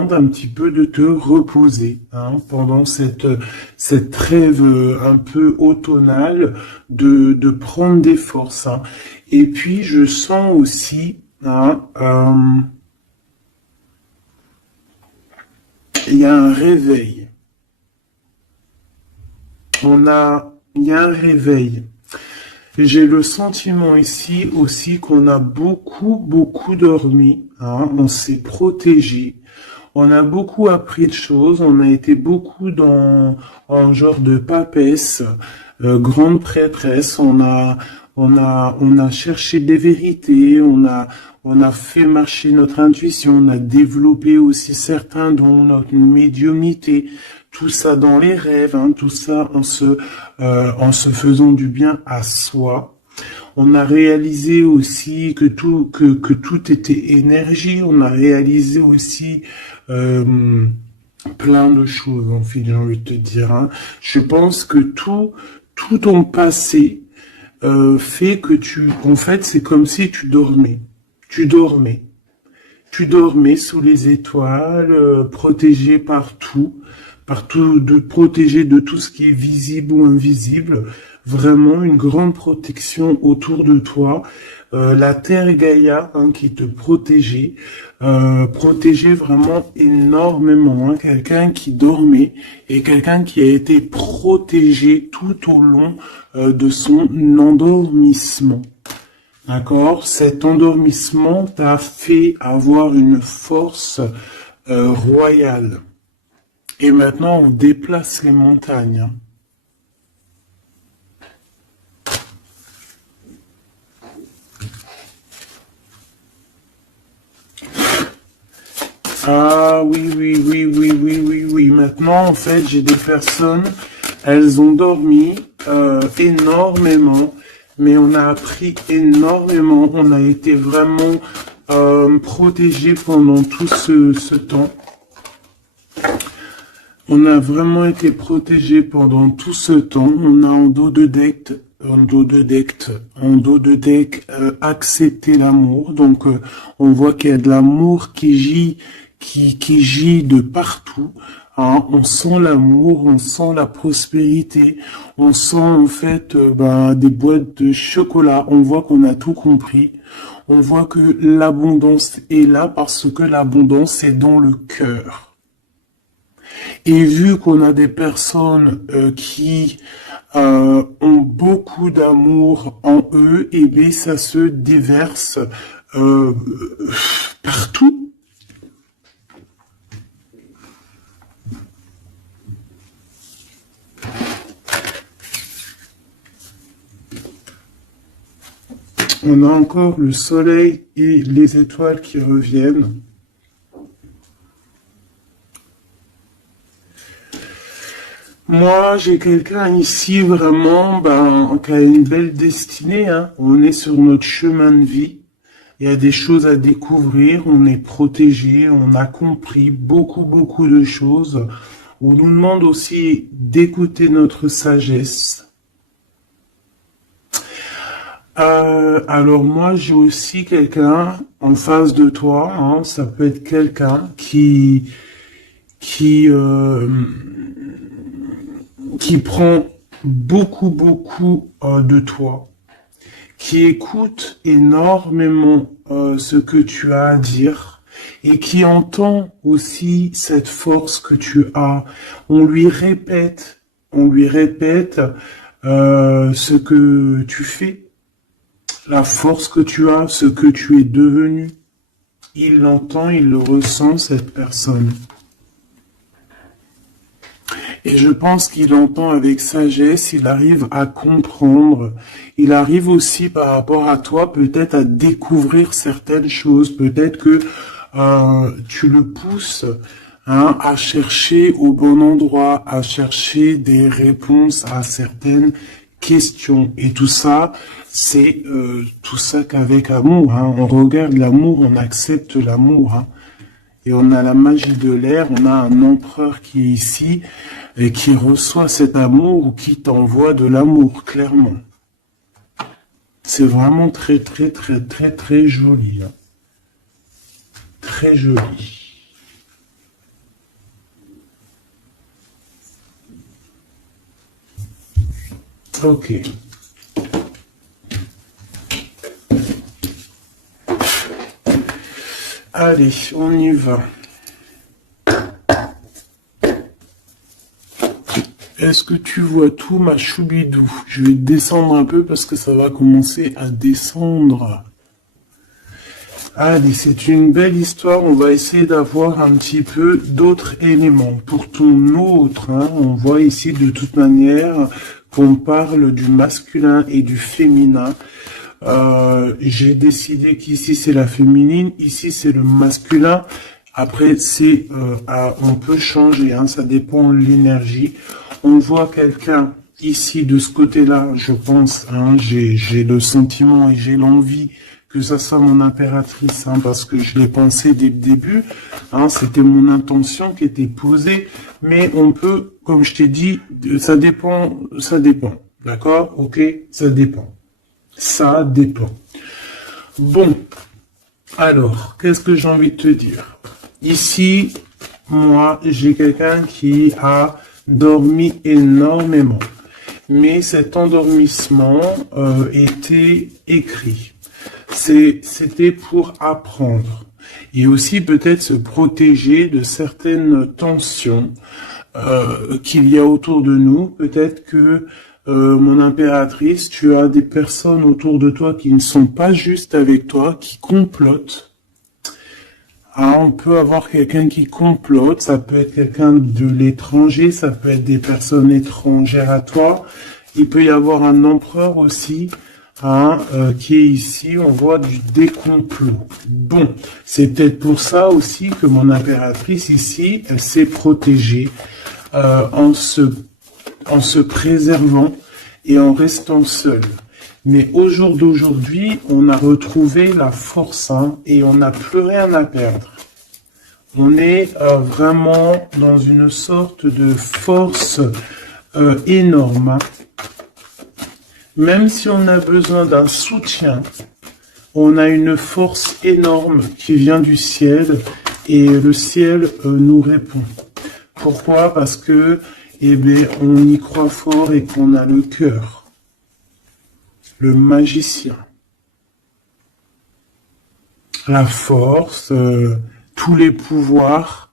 demande un petit peu de te reposer hein, pendant cette trêve un peu automnale, de prendre des forces. Hein. Et puis, je sens aussi, hein, il y a un réveil. Il y a un réveil. J'ai le sentiment ici aussi qu'on a beaucoup dormi, hein, on s'est protégé, on a beaucoup appris de choses, on a été beaucoup dans un genre de papesse, grande prêtresse, on a cherché des vérités, on a fait marcher notre intuition, on a développé aussi certains dons, notre médiumnité, tout ça dans les rêves, hein, tout ça en se faisant du bien à soi. On a réalisé aussi que tout était énergie. On a réalisé aussi plein de choses, en fait, j'ai envie de te dire. Hein. Je pense que tout ton passé fait que en fait, c'est comme si tu dormais. Tu dormais. Tu dormais sous les étoiles, protégé protégé de tout ce qui est visible ou invisible. Vraiment une grande protection autour de toi. La Terre Gaïa hein, qui te protégeait, protégeait vraiment énormément. Hein, quelqu'un qui dormait et quelqu'un qui a été protégé tout au long de son endormissement. D'accord? Cet endormissement t'a fait avoir une force royale. Et maintenant, on déplace les montagnes. Ah oui. Maintenant, en fait, j'ai des personnes, elles ont dormi énormément, mais on a appris énormément. On a été vraiment protégés pendant tout ce temps. On a vraiment été protégés pendant tout ce temps. On a en dos de deck accepté l'amour. Donc on voit qu'il y a de l'amour qui gît de partout. Hein. On sent l'amour, on sent la prospérité, on sent en fait des boîtes de chocolat. On voit qu'on a tout compris. On voit que l'abondance est là parce que l'abondance est dans le cœur. Et vu qu'on a des personnes qui ont beaucoup d'amour en eux, et bien ça se déverse partout. On a encore le soleil et les étoiles qui reviennent. Moi, j'ai quelqu'un ici vraiment qui a une belle destinée. Hein. On est sur notre chemin de vie. Il y a des choses à découvrir. On est protégé. On a compris beaucoup de choses. On nous demande aussi d'écouter notre sagesse. Alors moi, j'ai aussi quelqu'un en face de toi. Hein. Ça peut être quelqu'un qui prend beaucoup de toi, qui écoute énormément ce que tu as à dire et qui entend aussi cette force que tu as. On lui répète ce que tu fais, la force que tu as, ce que tu es devenu. Il l'entend, il le ressent, cette personne. Et je pense qu'il entend avec sagesse, il arrive à comprendre, il arrive aussi par rapport à toi peut-être à découvrir certaines choses, peut-être que tu le pousses hein, à chercher au bon endroit, à chercher des réponses à certaines questions. Et tout ça, c'est tout ça qu'avec amour. Hein. On regarde l'amour, on accepte l'amour. Hein. Et on a la magie de l'air, on a un empereur qui est ici et qui reçoit cet amour ou qui t'envoie de l'amour, clairement. C'est vraiment très joli. Hein. Très joli. Ok. Allez, on y va. Est-ce que tu vois tout, ma choubidou? Je vais descendre un peu parce que ça va commencer à descendre. Allez, c'est une belle histoire. On va essayer d'avoir un petit peu d'autres éléments. Pour ton autre, hein, on voit ici de toute manière qu'on parle du masculin et du féminin. J'ai décidé qu'ici c'est la féminine, ici c'est le masculin. Après, on peut changer, hein, ça dépend de l'énergie. On voit quelqu'un ici de ce côté-là, je pense, hein, j'ai le sentiment et j'ai l'envie que ça soit mon impératrice, hein, parce que je l'ai pensé dès le début, hein, c'était mon intention qui était posée, mais on peut, comme je t'ai dit, ça dépend, d'accord, ok, ça dépend. Bon, alors, qu'est-ce que j'ai envie de te dire? Ici, moi, j'ai quelqu'un qui a dormi énormément, mais cet endormissement était écrit. C'était pour apprendre et aussi peut-être se protéger de certaines tensions qu'il y a autour de nous. Peut-être que mon impératrice, tu as des personnes autour de toi qui ne sont pas juste avec toi, qui complotent. Ah, on peut avoir quelqu'un qui complote, ça peut être quelqu'un de l'étranger, ça peut être des personnes étrangères à toi. Il peut y avoir un empereur aussi, hein, qui est ici, on voit du décomplot. Bon, c'est peut-être pour ça aussi que mon impératrice ici, elle s'est protégée en se préservant et en restant seule. Mais au jour d'aujourd'hui, on a retrouvé la force, hein, et on n'a plus rien à perdre. On est vraiment dans une sorte de force énorme, hein. Même si on a besoin d'un soutien, on a une force énorme qui vient du ciel et le ciel nous répond. Pourquoi? Parce que, eh bien, on y croit fort et qu'on a le cœur. Le magicien. La force, tous les pouvoirs,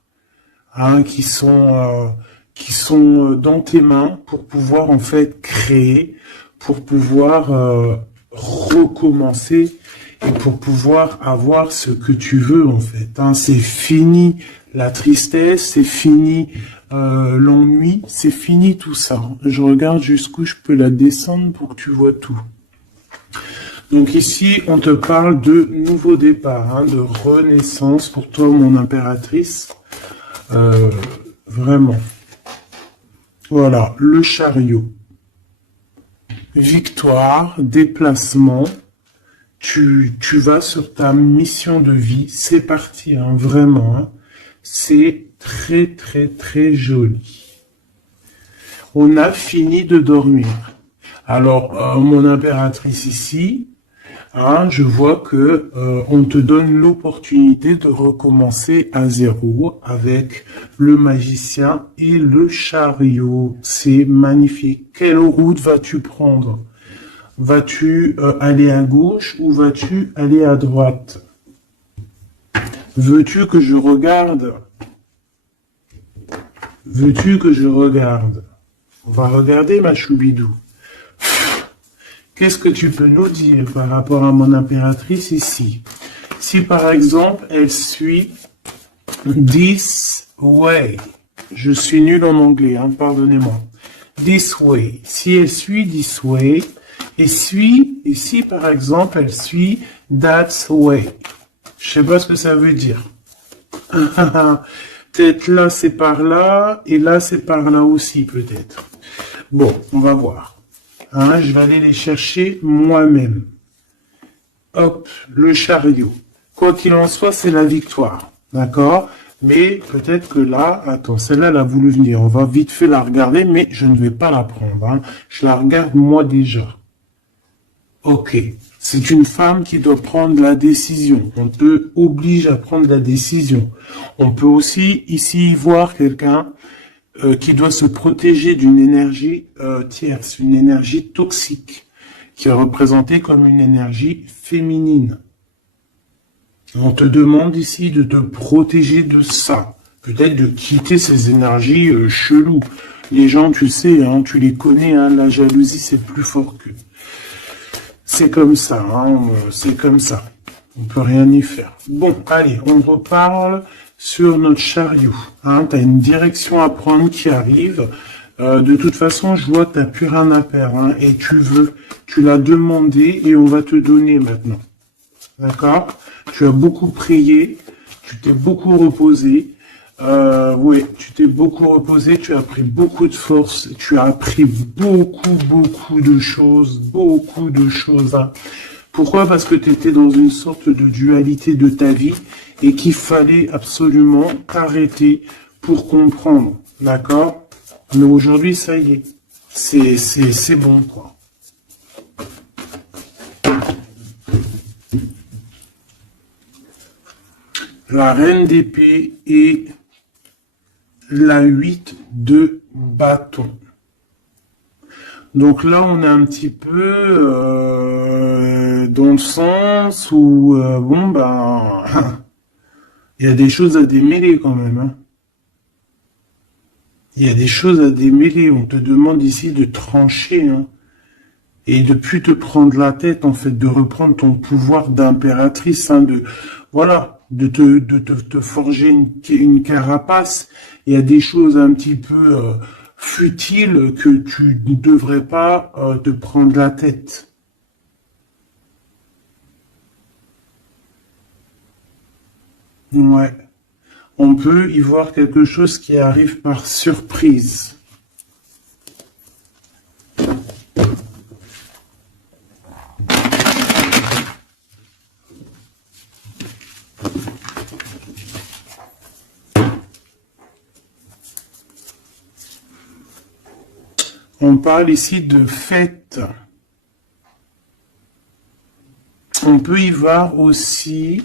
hein, qui sont dans tes mains pour pouvoir en fait créer, pour pouvoir recommencer et pour pouvoir avoir ce que tu veux en fait, hein. C'est fini la tristesse, c'est fini l'ennui, c'est fini tout ça. Je regarde jusqu'où je peux la descendre pour que tu vois tout. Donc ici, on te parle de nouveau départ, hein, de renaissance pour toi, mon impératrice. Vraiment. Voilà, le chariot. Victoire, déplacement. Tu vas sur ta mission de vie. C'est parti, hein, vraiment. Hein. C'est très, très, très joli. On a fini de dormir. Alors, mon impératrice ici, hein, je vois que on te donne l'opportunité de recommencer à zéro avec le magicien et le chariot. C'est magnifique. Quelle route vas-tu prendre? Vas-tu aller à gauche ou vas-tu aller à droite? Veux-tu que je regarde? Veux-tu que je regarde? On va regarder, ma choubidou. Qu'est-ce que tu peux nous dire par rapport à mon impératrice ici? Si par exemple, elle suit this way. Je suis nul en anglais, hein, pardonnez-moi. This way. Si elle suit this way, et si par exemple, elle suit that way. Je sais pas ce que ça veut dire. Peut-être là, c'est par là, et là, c'est par là aussi, peut-être. Bon, on va voir. Hein, je vais aller les chercher moi-même. Hop, le chariot. Quoi qu'il en soit, c'est la victoire. D'accord? Mais peut-être que là, attends, celle-là, elle a voulu venir. On va vite fait la regarder, mais je ne vais pas la prendre. Hein. Je la regarde moi déjà. Ok. C'est une femme qui doit prendre la décision. On te oblige à prendre la décision. On peut aussi ici voir quelqu'un qui doit se protéger d'une énergie tierce, une énergie toxique, qui est représentée comme une énergie féminine. On te demande ici de te protéger de ça. Peut-être de quitter ces énergies cheloues. Les gens, tu sais, hein, tu les connais, hein, la jalousie, c'est plus fort que... C'est comme ça, hein, c'est comme ça. On peut rien y faire. Bon, allez, on reparle sur notre chariot. Hein, tu as une direction à prendre qui arrive. De toute façon, je vois que tu n'as plus rien à perdre. Hein, et tu l'as demandé et on va te donner maintenant. D'accord? Tu as beaucoup prié, tu t'es beaucoup reposé. Ouais, tu t'es beaucoup reposé, tu as pris beaucoup de force, tu as appris beaucoup de choses, hein. Pourquoi? Parce que tu étais dans une sorte de dualité de ta vie et qu'il fallait absolument t'arrêter pour comprendre, d'accord? Mais aujourd'hui, ça y est, c'est bon, quoi. La reine d'épée et la 8 de bâton. Donc là, on est un petit peu dans le sens où, bon, ben, il y a des choses à démêler quand même. Hein. Il y a des choses à démêler. On te demande ici de trancher, hein, et de plus te prendre la tête, en fait, de reprendre ton pouvoir d'impératrice, hein, voilà, de te forger une carapace. Il y a des choses un petit peu futiles que tu ne devrais pas te prendre la tête. Ouais. On peut y voir quelque chose qui arrive par surprise. On parle ici de fête. On peut y voir aussi...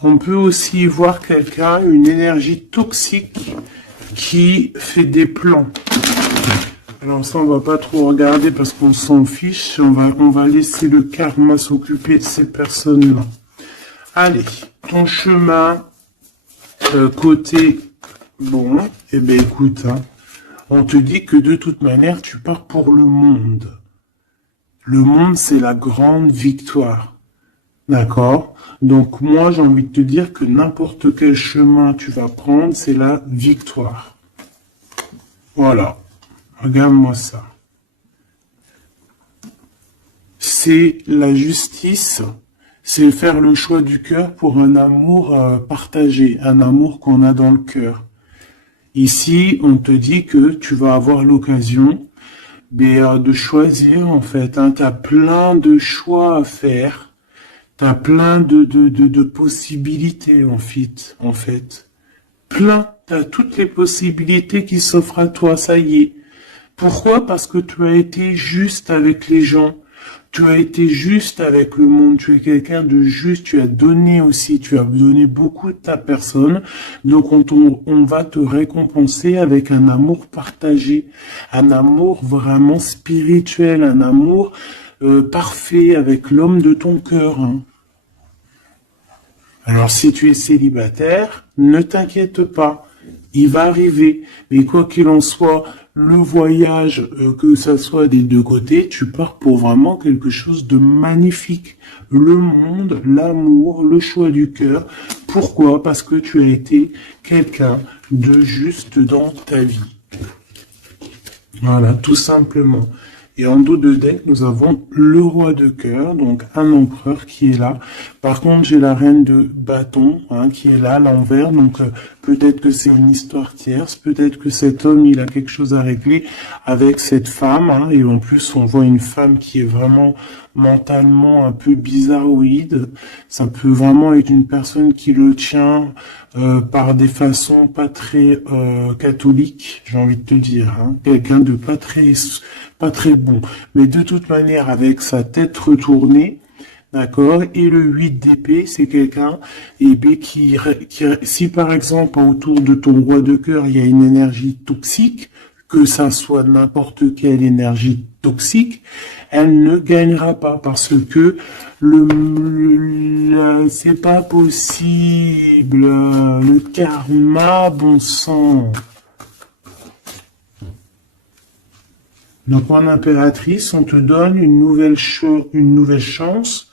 On peut aussi voir quelqu'un, une énergie toxique qui fait des plans. Alors ça, on va pas trop regarder parce qu'on s'en fiche. On va laisser le karma s'occuper de ces personnes-là. Allez, ton chemin côté... Bon, eh bien écoute, hein, on te dit que de toute manière, tu pars pour le monde. Le monde, c'est la grande victoire. D'accord? Donc moi, j'ai envie de te dire que n'importe quel chemin tu vas prendre, c'est la victoire. Voilà. Regarde-moi ça. C'est la justice, c'est faire le choix du cœur pour un amour partagé, un amour qu'on a dans le cœur. Ici, on te dit que tu vas avoir l'occasion de choisir, en fait. Hein, tu as plein de choix à faire. T'as plein de possibilités, en fait. Plein. T'as toutes les possibilités qui s'offrent à toi, ça y est. Pourquoi? Parce que tu as été juste avec les gens. Tu as été juste avec le monde. Tu es quelqu'un de juste. Tu as donné aussi. Tu as donné beaucoup de ta personne. Donc, on va te récompenser avec un amour partagé. Un amour vraiment spirituel. Un amour parfait avec l'homme de ton cœur. Hein. Alors, si tu es célibataire, ne t'inquiète pas, il va arriver. Mais quoi qu'il en soit, le voyage, que ça soit des deux côtés, tu pars pour vraiment quelque chose de magnifique. Le monde, l'amour, le choix du cœur. Pourquoi? Parce que tu as été quelqu'un de juste dans ta vie. Voilà, tout simplement. Et en dos de deck, nous avons le roi de cœur, donc un empereur qui est là. Par contre, j'ai la reine de bâton, hein, qui est là, à l'envers. Donc, peut-être que c'est une histoire tierce. Peut-être que cet homme, il a quelque chose à régler avec cette femme. Hein, et en plus, on voit une femme qui est vraiment mentalement un peu bizarroïde. Ça peut vraiment être une personne qui le tient par des façons pas très catholiques, j'ai envie de te dire. Hein. Quelqu'un de pas très bon. Mais de toute manière, avec sa tête retournée, D'accord? Et le 8 d'épée, c'est quelqu'un, eh bien, si par exemple autour de ton roi de cœur, il y a une énergie toxique, que ça soit n'importe quelle énergie toxique, elle ne gagnera pas parce que c'est pas possible. Le karma, bon sang. Donc en impératrice, on te donne une nouvelle chance.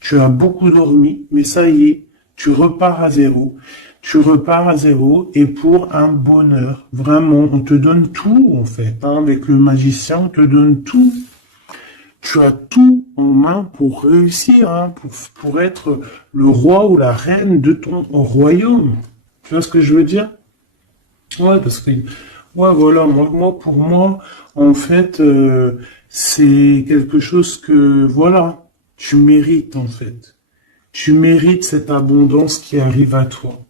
Tu as beaucoup dormi, mais ça y est, tu repars à zéro. Tu repars à zéro et pour un bonheur. Vraiment, on te donne tout en fait. Hein, avec le magicien, on te donne tout. Tu as tout en main pour réussir, hein, pour être le roi ou la reine de ton royaume. Tu vois ce que je veux dire? Ouais, parce que, ouais, voilà, pour moi, en fait, c'est quelque chose que, voilà, tu mérites, en fait. Tu mérites cette abondance qui arrive à toi.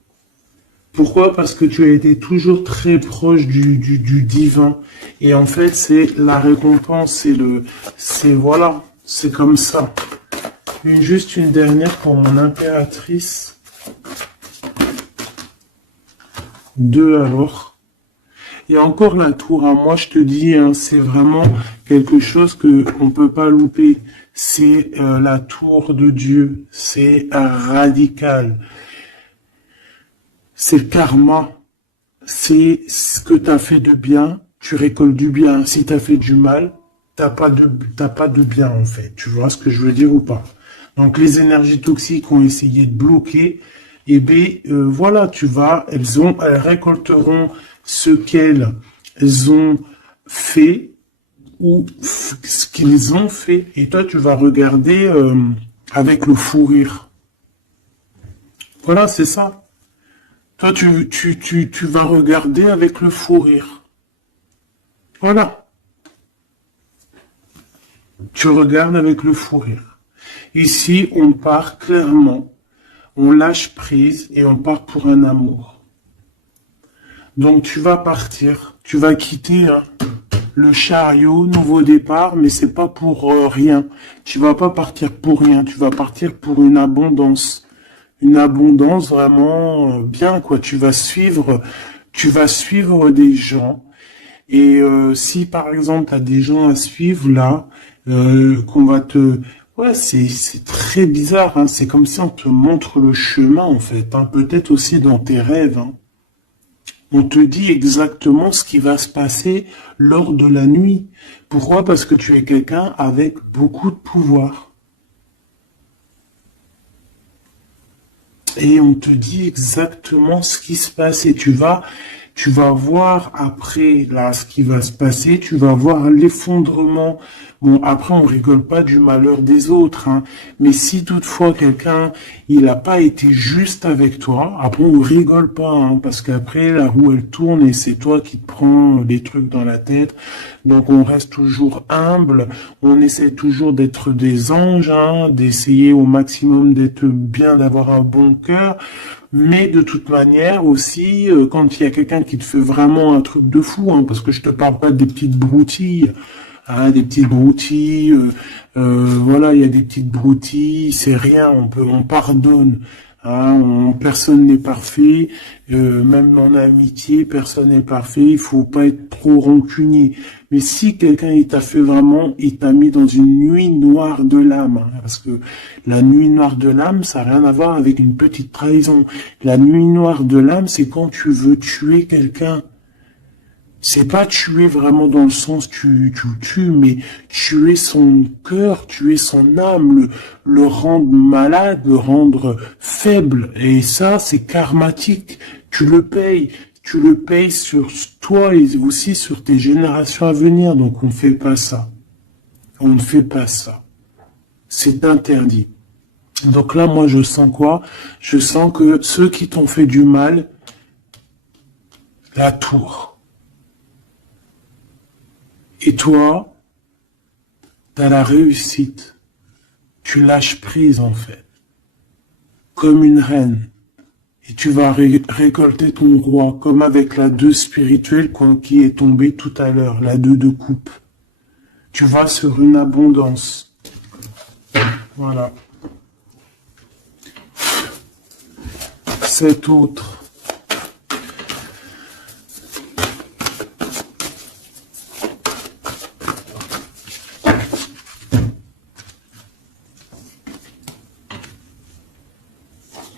Pourquoi? Parce que tu as été toujours très proche du divin. Et en fait, c'est la récompense, voilà, c'est comme ça. Juste une dernière pour mon impératrice. 2 alors. Et encore la tour, hein, moi je te dis, hein, c'est vraiment quelque chose que on peut pas louper. C'est la tour de Dieu. C'est radical. C'est le karma. C'est ce que tu as fait de bien, tu récoltes du bien. Si tu as fait du mal, t'as pas de bien en fait. Tu vois ce que je veux dire ou pas? Donc les énergies toxiques ont essayé de bloquer. Et bien voilà, elles récolteront ce qu'elles ont fait ou ce qu'ils ont fait. Et toi, tu vas regarder avec le fou rire. Voilà, c'est ça. Toi, tu vas regarder avec le fou rire. Voilà. Tu regardes avec le fou rire. Ici, on part clairement. On lâche prise et on part pour un amour. Donc, tu vas partir. Tu vas quitter le chariot, nouveau départ, mais c'est pas pour rien. Tu vas pas partir pour rien. Tu vas partir pour une abondance. Une abondance vraiment bien, quoi. Tu vas suivre des gens. Et si par exemple tu as des gens à suivre là, qu'on va te... Ouais, c'est très bizarre, hein. C'est comme si on te montre le chemin en fait, hein. Peut-être aussi dans tes rêves, hein. On te dit exactement ce qui va se passer lors de la nuit. Pourquoi? Parce que tu es quelqu'un avec beaucoup de pouvoir. Et on te dit exactement ce qui se passe et tu vas voir après là ce qui va se passer, tu vas voir l'effondrement. Bon, après on rigole pas du malheur des autres, hein, mais si toutefois quelqu'un il n'a pas été juste avec toi, après on rigole pas, hein, parce qu'après la roue elle tourne et c'est toi qui te prends des trucs dans la tête. Donc on reste toujours humble, on essaie toujours d'être des anges, hein, d'essayer au maximum d'être bien, d'avoir un bon cœur. Mais de toute manière aussi, quand il y a quelqu'un qui te fait vraiment un truc de fou, hein, parce que je te parle pas des petites broutilles, hein, des petites broutilles, voilà, il y a des petites broutilles, c'est rien, on pardonne. Hein, personne n'est parfait, même en amitié, personne n'est parfait, il faut pas être trop rancunier. Mais si quelqu'un il t'a fait vraiment, il t'a mis dans une nuit noire de l'âme, hein, parce que la nuit noire de l'âme, ça n'a rien à voir avec une petite trahison. La nuit noire de l'âme, c'est quand tu veux tuer quelqu'un. C'est pas tuer vraiment dans le sens tu tues, mais tuer son cœur, tuer son âme, le rendre malade, le rendre faible. Et ça, c'est karmatique. Tu le payes sur toi et aussi sur tes générations à venir. Donc on ne fait pas ça. On ne fait pas ça. C'est interdit. Donc là, moi, je sens quoi? Je sens que ceux qui t'ont fait du mal, la tour. Et toi, t'as la réussite. Tu lâches prise, en fait. Comme une reine. Et tu vas récolter ton roi, comme avec la 2 spirituelle qui est tombée tout à l'heure, la 2 de coupe. Tu vas sur une abondance. Voilà. cet autre.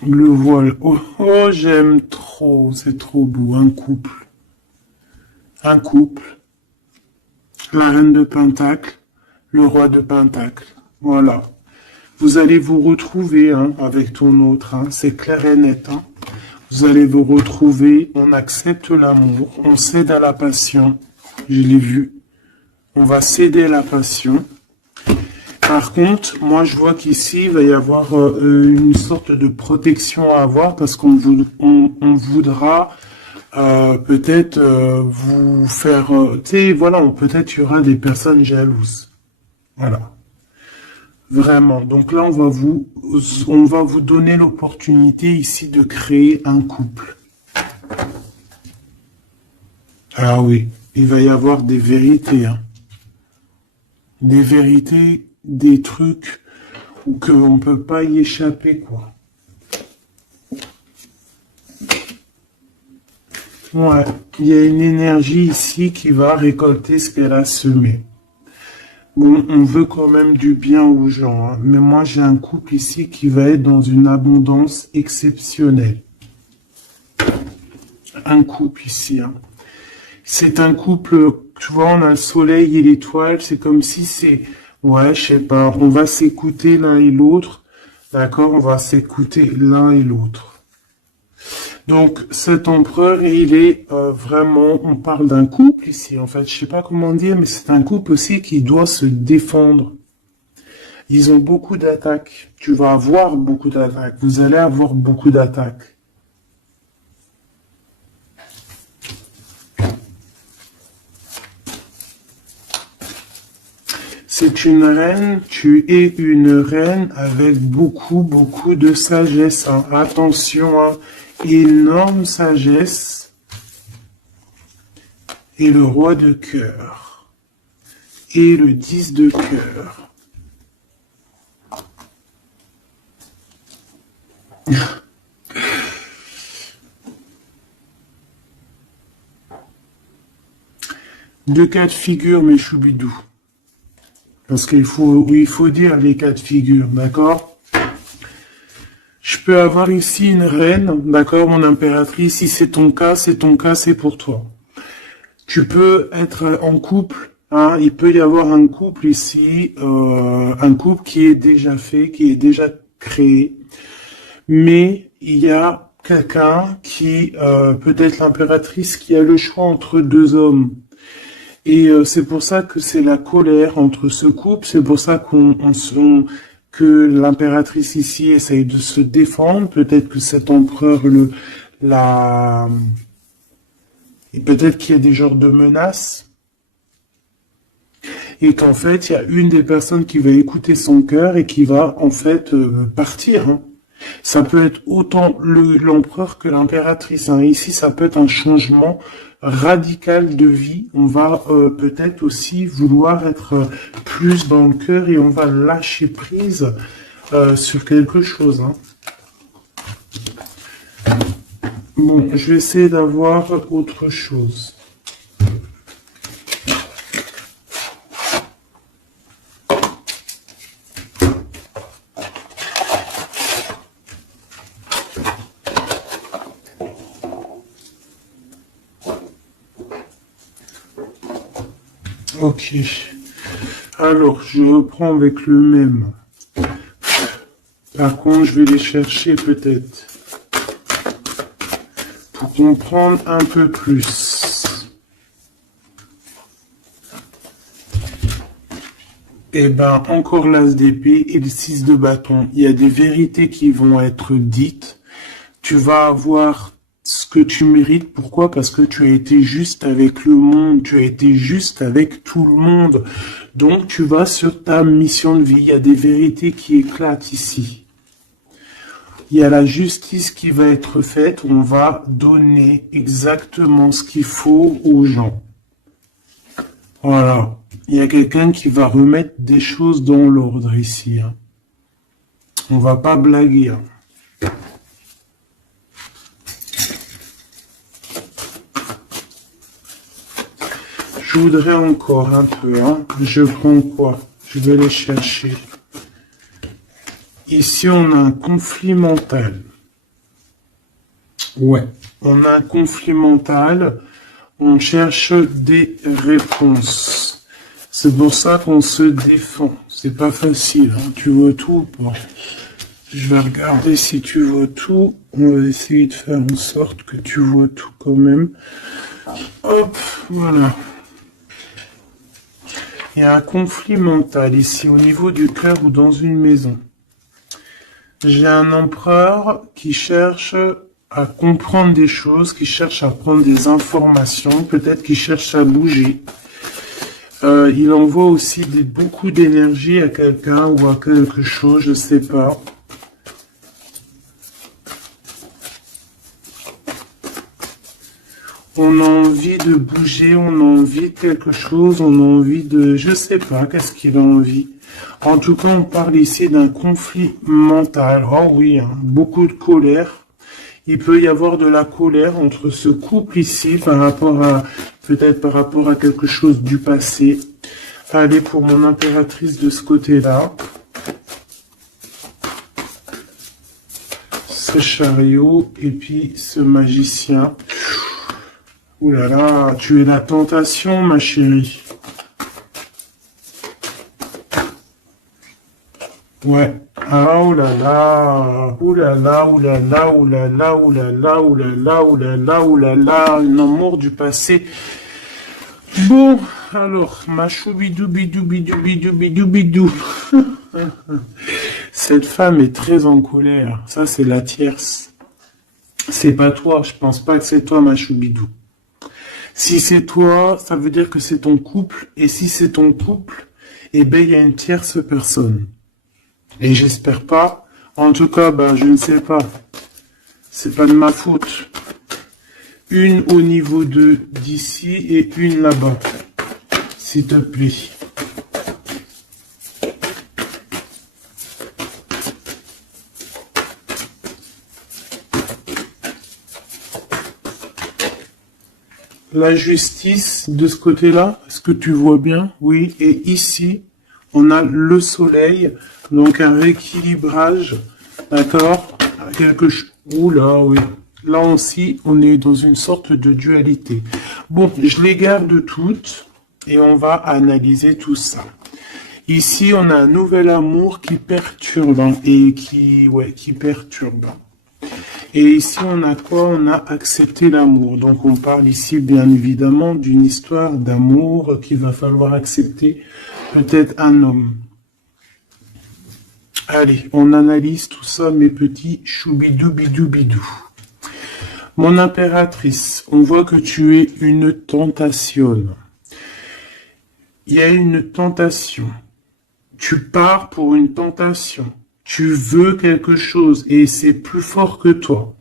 Le voile. Oh, oh, j'aime trop. C'est trop beau. Un couple. Un couple. La reine de Pentacle. Le roi de Pentacle. Voilà. Vous allez vous retrouver hein, avec ton autre. Hein. C'est clair et net. Hein. Vous allez vous retrouver. On accepte l'amour. On cède à la passion. Je l'ai vu. On va céder à la passion. Par contre, moi je vois qu'ici, il va y avoir une sorte de protection à avoir parce qu'on on voudra peut-être vous faire... tu sais, voilà, peut-être il y aura des personnes jalouses. Voilà. Vraiment. Donc là, on va vous donner l'opportunité ici de créer un couple. Ah oui, il va y avoir des vérités. Hein. Des vérités, des trucs qu'on ne peut pas y échapper, quoi. Ouais, il y a une énergie ici qui va récolter ce qu'elle a semé. Bon, on veut quand même du bien aux gens, hein, mais moi j'ai un couple ici qui va être dans une abondance exceptionnelle. Un couple ici, hein. C'est un couple, tu vois, on a le soleil et l'étoile, c'est comme si c'est, ouais, je sais pas, on va s'écouter l'un et l'autre, d'accord, on va s'écouter l'un et l'autre. Donc, cet empereur, il est vraiment, on parle d'un couple ici, en fait, je sais pas comment dire, mais c'est un couple aussi qui doit se défendre. Ils ont beaucoup d'attaques, tu vas avoir beaucoup d'attaques, vous allez avoir beaucoup d'attaques. C'est une reine, tu es une reine avec beaucoup, beaucoup de sagesse. Hein. Attention, hein. Énorme sagesse. Et le roi de cœur. Et le 10 de cœur. Deux cas de figure, mes choubidous. Parce qu'il faut dire les cas de figure, d'accord? Je peux avoir ici une reine, d'accord, mon impératrice, si c'est ton cas, c'est pour toi. Tu peux être en couple, hein, il peut y avoir un couple ici, un couple qui est déjà fait, qui est déjà créé, mais il y a quelqu'un qui, peut-être l'impératrice, qui a le choix entre deux hommes. Et c'est pour ça que c'est la colère entre ce couple, c'est pour ça que l'impératrice ici essaye de se défendre, peut-être que cet empereur et peut-être qu'il y a des genres de menaces, et qu'en fait, il y a une des personnes qui va écouter son cœur et qui va en fait partir. Hein. Ça peut être autant l'empereur que l'impératrice. Hein. Ici, ça peut être un changement radical de vie. On va peut-être aussi vouloir être plus dans le cœur et on va lâcher prise sur quelque chose. Hein. Bon, je vais essayer d'avoir autre chose. Ok. Alors, je reprends avec le même. Par contre, je vais les chercher peut-être. Pour comprendre un peu plus. Eh ben, encore l'as d'épée et le 6 de bâton. Il y a des vérités qui vont être dites. Tu vas avoir ce que tu mérites. Pourquoi? Parce que tu as été juste avec le monde. Tu as été juste avec tout le monde. Donc, tu vas sur ta mission de vie. Il y a des vérités qui éclatent ici. Il y a la justice qui va être faite. On va donner exactement ce qu'il faut aux gens. Voilà. Il y a quelqu'un qui va remettre des choses dans l'ordre ici. Hein. On va pas blaguer. Hein. Je voudrais encore un peu, hein. Je prends quoi? Je vais les chercher. Ici, on a un conflit mental. Ouais, on a un conflit mental. On cherche des réponses. C'est pour ça qu'on se défend. C'est pas facile, hein. Tu vois tout ou pas? Je vais regarder si tu vois tout. On va essayer de faire en sorte que tu vois tout quand même. Hop, voilà. Il y a un conflit mental ici au niveau du cœur ou dans une maison. J'ai un empereur qui cherche à comprendre des choses, qui cherche à prendre des informations, peut-être qu'il cherche à bouger. Il envoie aussi beaucoup d'énergie à quelqu'un ou à quelque chose, je sais pas. On a envie de bouger, on a envie de quelque chose, on a envie de... Je sais pas, qu'est-ce qu'il a envie. En tout cas, on parle ici d'un conflit mental. Oh oui, hein, beaucoup de colère. Il peut y avoir de la colère entre ce couple ici par rapport à... Peut-être par rapport à quelque chose du passé. Allez, pour mon impératrice de ce côté-là. Ce chariot et puis ce magicien. Ouh là là, tu es la tentation, ma chérie. Ouais. Ah, oh là là. Ouh là là, ouh là là, ouh là là, ouh là là, ouh là là, ouh là là, ouh là là. Un amour du passé. Bon, alors, ma choubidou, bidou, bidou, bidou, bidou, bidou. Cette femme est très en colère. Ça, c'est la tierce. C'est pas toi. Je pense pas que c'est toi, ma choubidou. Si c'est toi, ça veut dire que c'est ton couple. Et si c'est ton couple, eh ben, il y a une tierce personne. Et j'espère pas. En tout cas, ben, je ne sais pas. C'est pas de ma faute. Une au niveau d'ici et une là-bas. S'il te plaît. La justice de ce côté-là, est-ce que tu vois bien? Oui, et ici, on a le soleil, donc un rééquilibrage, d'accord? Quelque chose... Oula, oui. Là aussi, on est dans une sorte de dualité. Bon, je les garde toutes et on va analyser tout ça. Ici, on a un nouvel amour qui perturbe et qui perturbe. Et ici, on a quoi? On a accepté l'amour. Donc, on parle ici, bien évidemment, d'une histoire d'amour qu'il va falloir accepter. Peut-être un homme. Allez, on analyse tout ça, mes petits choubidou bidou bidou. Mon impératrice, on voit que tu es une tentation. Il y a une tentation. Tu pars pour une tentation. Tu veux quelque chose et c'est plus fort que toi.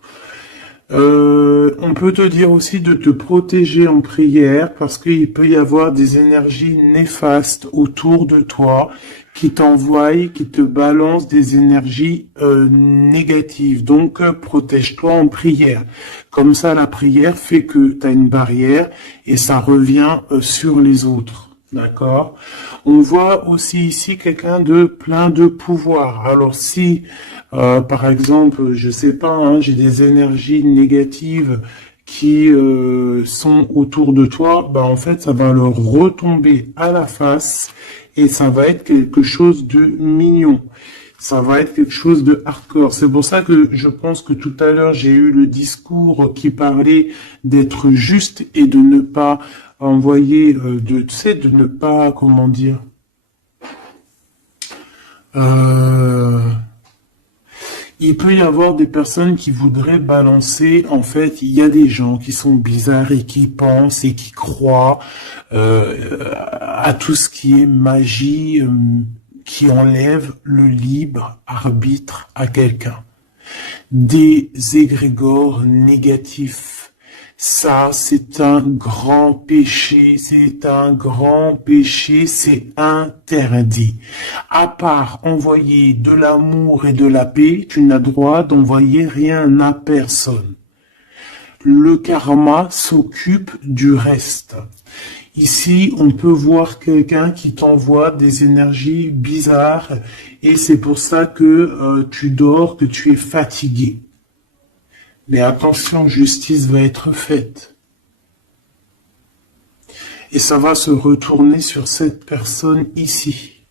On peut te dire aussi de te protéger en prière parce qu'il peut y avoir des énergies néfastes autour de toi qui t'envoient, qui te balancent des énergies négatives. Donc, protège-toi en prière. Comme ça, la prière fait que tu as une barrière et ça revient sur les autres. D'accord. On voit aussi ici quelqu'un de plein de pouvoir. Alors si, par exemple, je sais pas, hein, j'ai des énergies négatives qui sont autour de toi, bah en fait ça va leur retomber à la face et ça va être quelque chose de mignon. Ça va être quelque chose de hardcore. C'est pour ça que je pense que tout à l'heure j'ai eu le discours qui parlait d'être juste et de ne pas envoyer, tu sais, de ne pas, comment dire, il peut y avoir des personnes qui voudraient balancer, en fait, il y a des gens qui sont bizarres et qui pensent et qui croient à tout ce qui est magie, qui enlève le libre arbitre à quelqu'un. Des égrégores négatifs. Ça, c'est un grand péché, c'est un grand péché, c'est interdit. À part envoyer de l'amour et de la paix, tu n'as droit d'envoyer rien à personne. Le karma s'occupe du reste. Ici, on peut voir quelqu'un qui t'envoie des énergies bizarres et c'est pour ça que tu dors, que tu es fatigué. Mais attention, justice va être faite. Et ça va se retourner sur cette personne ici.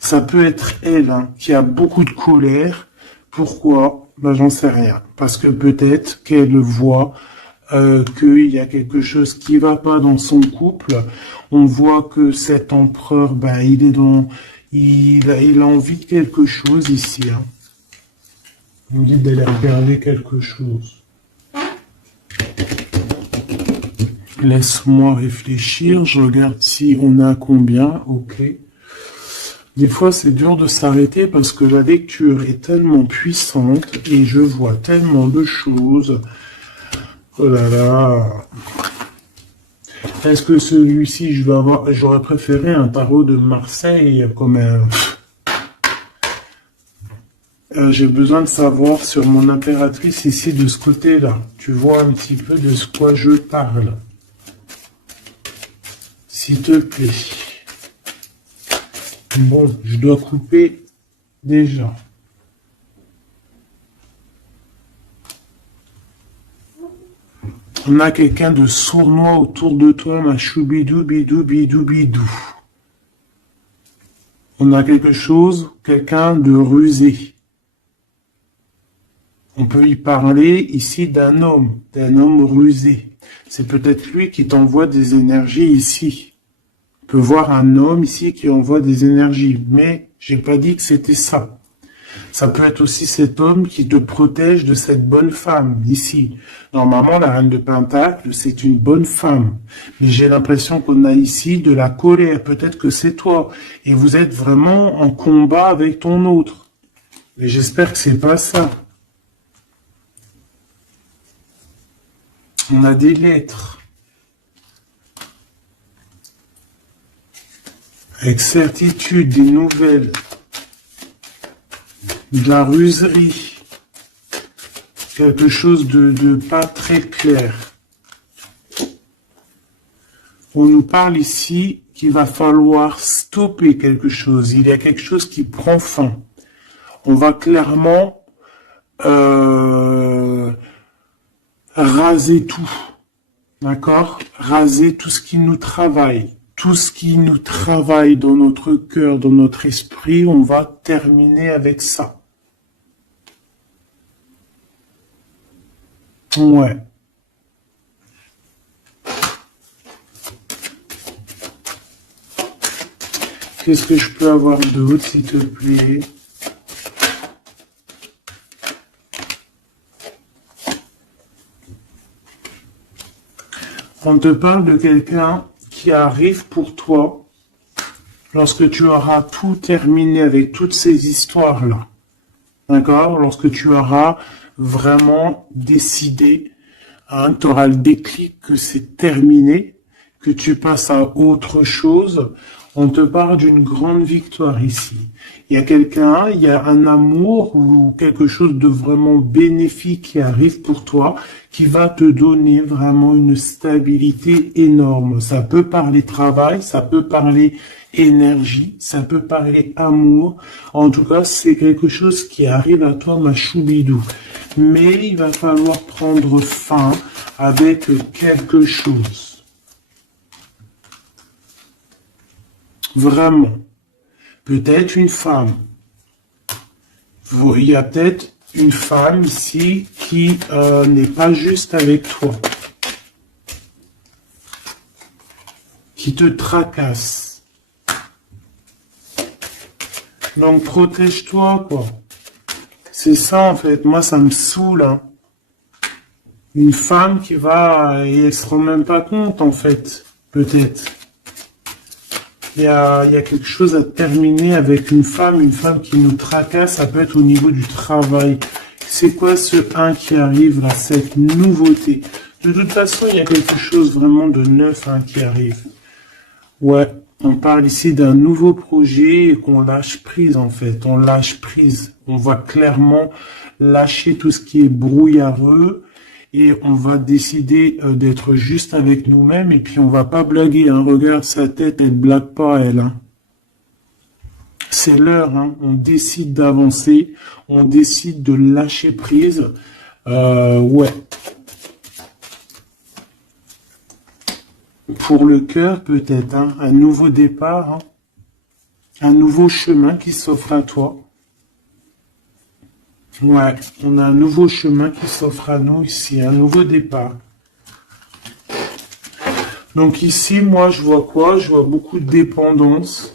Ça peut être elle qui a beaucoup de colère. Pourquoi? Ben, j'en sais rien. Parce que peut-être qu'elle voit qu'il y a quelque chose qui va pas dans son couple. On voit que cet empereur, ben, il a envie de quelque chose ici. On dit d'aller regarder quelque chose. Laisse-moi réfléchir. Je regarde si on a combien. Ok. Des fois, c'est dur de s'arrêter parce que la lecture est tellement puissante et je vois tellement de choses. Oh là là. Est-ce que celui-ci, j'aurais préféré un tarot de Marseille comme un... j'ai besoin de savoir sur mon impératrice ici de ce côté-là. Tu vois un petit peu de ce quoi je parle. S'il te plaît. Bon, je dois couper déjà. On a quelqu'un de sournois autour de toi, ma choubidou, bidou, bidou, bidou. On a quelqu'un de rusé. On peut y parler ici d'un homme rusé. C'est peut-être lui qui t'envoie des énergies ici. On peut voir un homme ici qui envoie des énergies, mais j'ai pas dit que c'était ça. Ça peut être aussi cet homme qui te protège de cette bonne femme, ici. Normalement, la reine de Pentacle, c'est une bonne femme. Mais j'ai l'impression qu'on a ici de la colère. Peut-être que c'est toi. Et vous êtes vraiment en combat avec ton autre. Mais j'espère que c'est pas ça. On a des lettres. Avec certitude, des nouvelles. De la ruserie. Quelque chose de pas très clair. On nous parle ici qu'il va falloir stopper quelque chose. Il y a quelque chose qui prend fin. On va clairement raser tout. D'accord? Raser tout ce qui nous travaille. Tout ce qui nous travaille dans notre cœur, dans notre esprit, on va terminer avec ça. Ouais. Qu'est-ce que je peux avoir d'autre, s'il te plaît? On te parle de quelqu'un qui arrive pour toi lorsque tu auras tout terminé avec toutes ces histoires-là. D'accord? Lorsque tu auras vraiment décidé, tu auras le déclic que c'est terminé, que tu passes à autre chose. On te parle d'une grande victoire ici. Il y a quelqu'un, il y a un amour ou quelque chose de vraiment bénéfique qui arrive pour toi, qui va te donner vraiment une stabilité énorme. Ça peut parler travail, ça peut parler énergie, ça peut parler amour. En tout cas, c'est quelque chose qui arrive à toi, ma choubidou. Mais il va falloir prendre fin avec quelque chose. Vraiment. Peut-être une femme. Il y a peut-être une femme ici qui n'est pas juste avec toi. Qui te tracasse. Donc protège-toi, quoi. C'est ça, en fait. Moi, ça me saoule, hein. Une femme qui va... Et elle se rend même pas compte, en fait. Peut-être. Il y a quelque chose à terminer avec une femme qui nous tracasse, ça peut être au niveau du travail. C'est quoi ce 1 qui arrive là, cette nouveauté? De toute façon, il y a quelque chose vraiment de neuf qui arrive. Ouais, on parle ici d'un nouveau projet et qu'on lâche prise en fait. On lâche prise. On va clairement lâcher tout ce qui est brouillareux et on va décider d'être juste avec nous-mêmes et puis on va pas blaguer, hein. Regarde sa tête, elle blague pas, elle, hein. C'est l'heure, hein. On décide d'avancer, on décide de lâcher prise. Ouais. Pour le cœur, peut-être, hein, un nouveau départ, hein, un nouveau chemin qui s'offre à toi. Ouais, on a un nouveau chemin qui s'offre à nous ici, un nouveau départ. Donc ici, moi, je vois quoi? Je vois beaucoup de dépendance.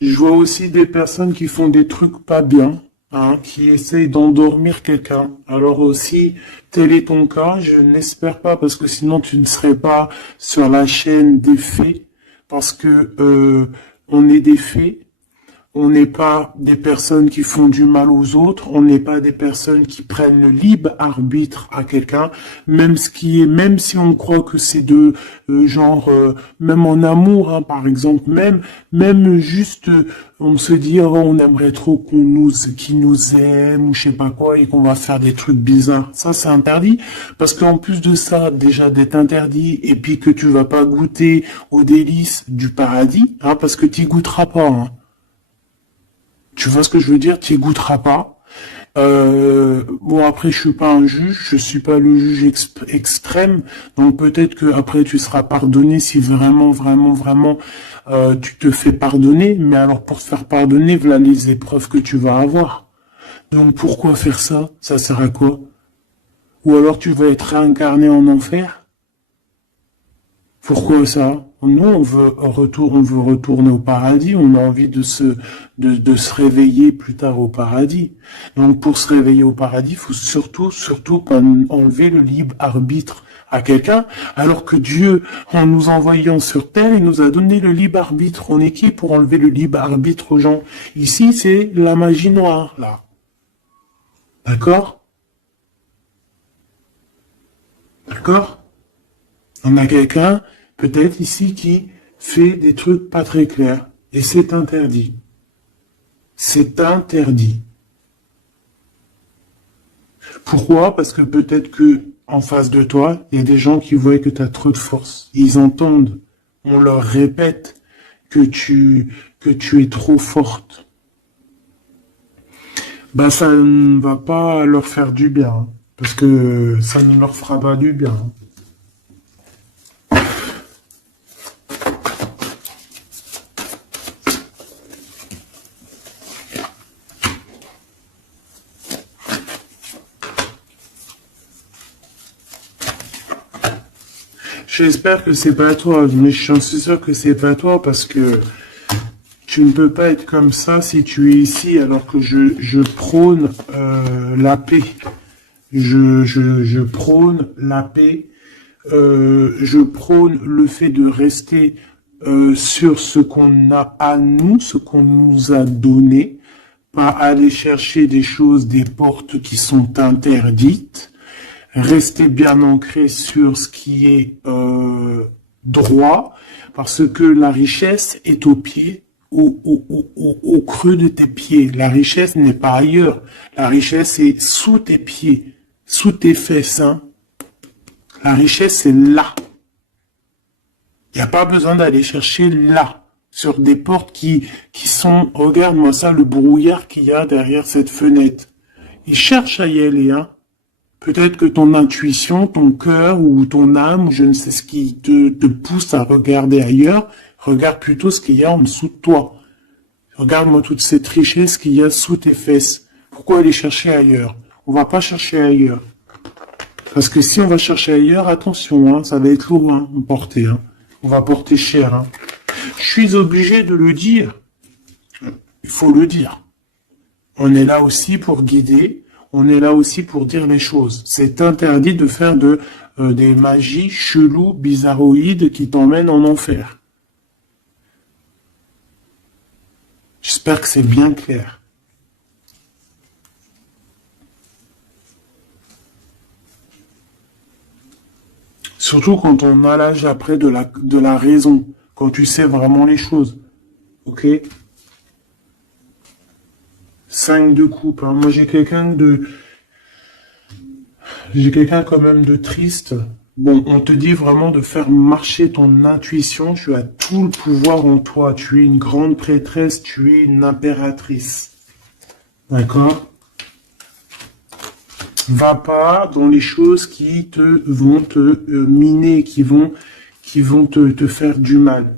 Je vois aussi des personnes qui font des trucs pas bien, hein, qui essayent d'endormir quelqu'un. Alors aussi, tel est ton cas, je n'espère pas, parce que sinon tu ne serais pas sur la chaîne des faits, parce que on est des faits. On n'est pas des personnes qui font du mal aux autres, on n'est pas des personnes qui prennent le libre arbitre à quelqu'un, même si on croit que c'est de même en amour, hein, par exemple, même juste, on se dit, oh, on aimerait trop qu'il nous aime ou je sais pas quoi et qu'on va faire des trucs bizarres. Ça, c'est interdit, parce qu'en plus de ça, déjà d'être interdit et puis que tu vas pas goûter aux délices du paradis, hein, parce que tu goûteras pas, hein. Tu vois ce que je veux dire? Tu y goûteras pas. Bon, après, je suis pas un juge, je suis pas le juge extrême, donc peut-être que après tu seras pardonné si vraiment, tu te fais pardonner. Mais alors pour te faire pardonner, voilà les épreuves que tu vas avoir. Donc pourquoi faire ça? Ça sert à quoi? Ou alors tu vas être réincarné en enfer? Pourquoi ça? Non, on veut retourner au paradis, on a envie de se réveiller plus tard au paradis. Donc, pour se réveiller au paradis, il faut surtout pas enlever le libre arbitre à quelqu'un, alors que Dieu, en nous envoyant sur terre, il nous a donné le libre arbitre. On est qui pour enlever le libre arbitre aux gens? Ici, c'est la magie noire, là. D'accord? D'accord? On a quelqu'un, peut-être ici, qui fait des trucs pas très clairs. Et c'est interdit. C'est interdit. Pourquoi? Parce que peut-être que en face de toi, il y a des gens qui voient que tu as trop de force. Ils entendent, on leur répète que tu es trop forte. Bah ça ne va pas leur faire du bien, hein, parce que ça ne leur fera pas du bien, hein. J'espère que c'est pas toi, mais je suis sûr que c'est pas toi parce que tu ne peux pas être comme ça si tu es ici alors que je prône la paix. Je prône la paix. Je prône le fait de rester sur ce qu'on a à nous, ce qu'on nous a donné, pas aller chercher des choses, des portes qui sont interdites. Rester bien ancré sur ce qui est droit, parce que la richesse est au pied, au creux de tes pieds. La richesse n'est pas ailleurs. La richesse est sous tes pieds, sous tes fesses, hein. La richesse est là. Il n'y a pas besoin d'aller chercher là, sur des portes qui sont... Regarde-moi ça, le brouillard qu'il y a derrière cette fenêtre. Il cherche à y aller, hein. Peut-être que ton intuition, ton cœur ou ton âme, ou je ne sais ce qui te pousse à regarder ailleurs, regarde plutôt ce qu'il y a en dessous de toi. Regarde-moi toute cette richesse qu'il y a sous tes fesses. Pourquoi aller chercher ailleurs? On va pas chercher ailleurs. Parce que si on va chercher ailleurs, attention, hein, ça va être lourd, hein, à porter, hein. On va porter cher, hein. Je suis obligé de le dire. Il faut le dire. On est là aussi pour guider. On est là aussi pour dire les choses. C'est interdit de faire des magies cheloues, bizarroïdes qui t'emmènent en enfer. J'espère que c'est bien clair. Surtout quand on a l'âge après de la raison, quand tu sais vraiment les choses. Ok? 5 de coupe, hein. Moi j'ai quelqu'un J'ai quelqu'un quand même de triste. Bon, on te dit vraiment de faire marcher ton intuition. Tu as tout le pouvoir en toi. Tu es une grande prêtresse. Tu es une impératrice. D'accord? Va pas dans les choses qui vont te miner, qui vont te faire du mal.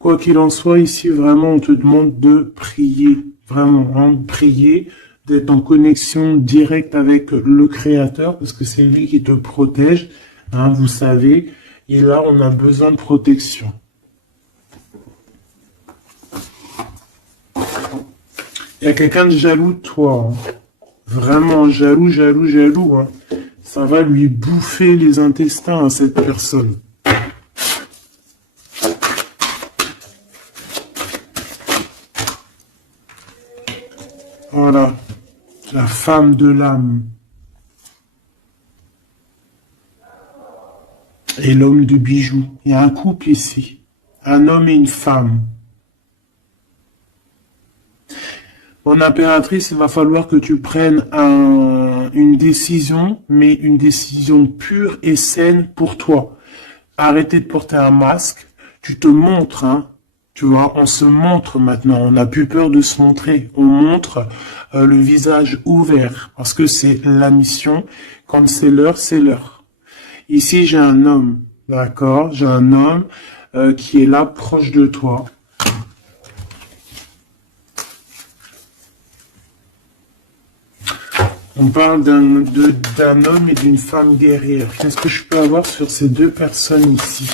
Quoi qu'il en soit, ici, vraiment, on te demande de prier. Vraiment, hein, de prier, d'être en connexion directe avec le Créateur, parce que c'est lui qui te protège, hein, vous savez. Et là, on a besoin de protection. Il y a quelqu'un de jaloux de toi, hein. Vraiment jaloux, jaloux, jaloux, hein. Ça va lui bouffer les intestins à cette personne. Voilà, la femme de l'âme. Et l'homme de bijoux. Il y a un couple ici. Un homme et une femme. Mon impératrice, il va falloir que tu prennes une décision, mais une décision pure et saine pour toi. Arrêtez de porter un masque. Tu te montres, hein. Tu vois, on se montre maintenant. On n'a plus peur de se montrer. On montre le visage ouvert parce que c'est la mission. Quand c'est l'heure, c'est l'heure. Ici, j'ai un homme, d'accord? J'ai un homme qui est là, proche de toi. On parle d'un homme et d'une femme guerrière. Qu'est-ce que je peux avoir sur ces deux personnes ici?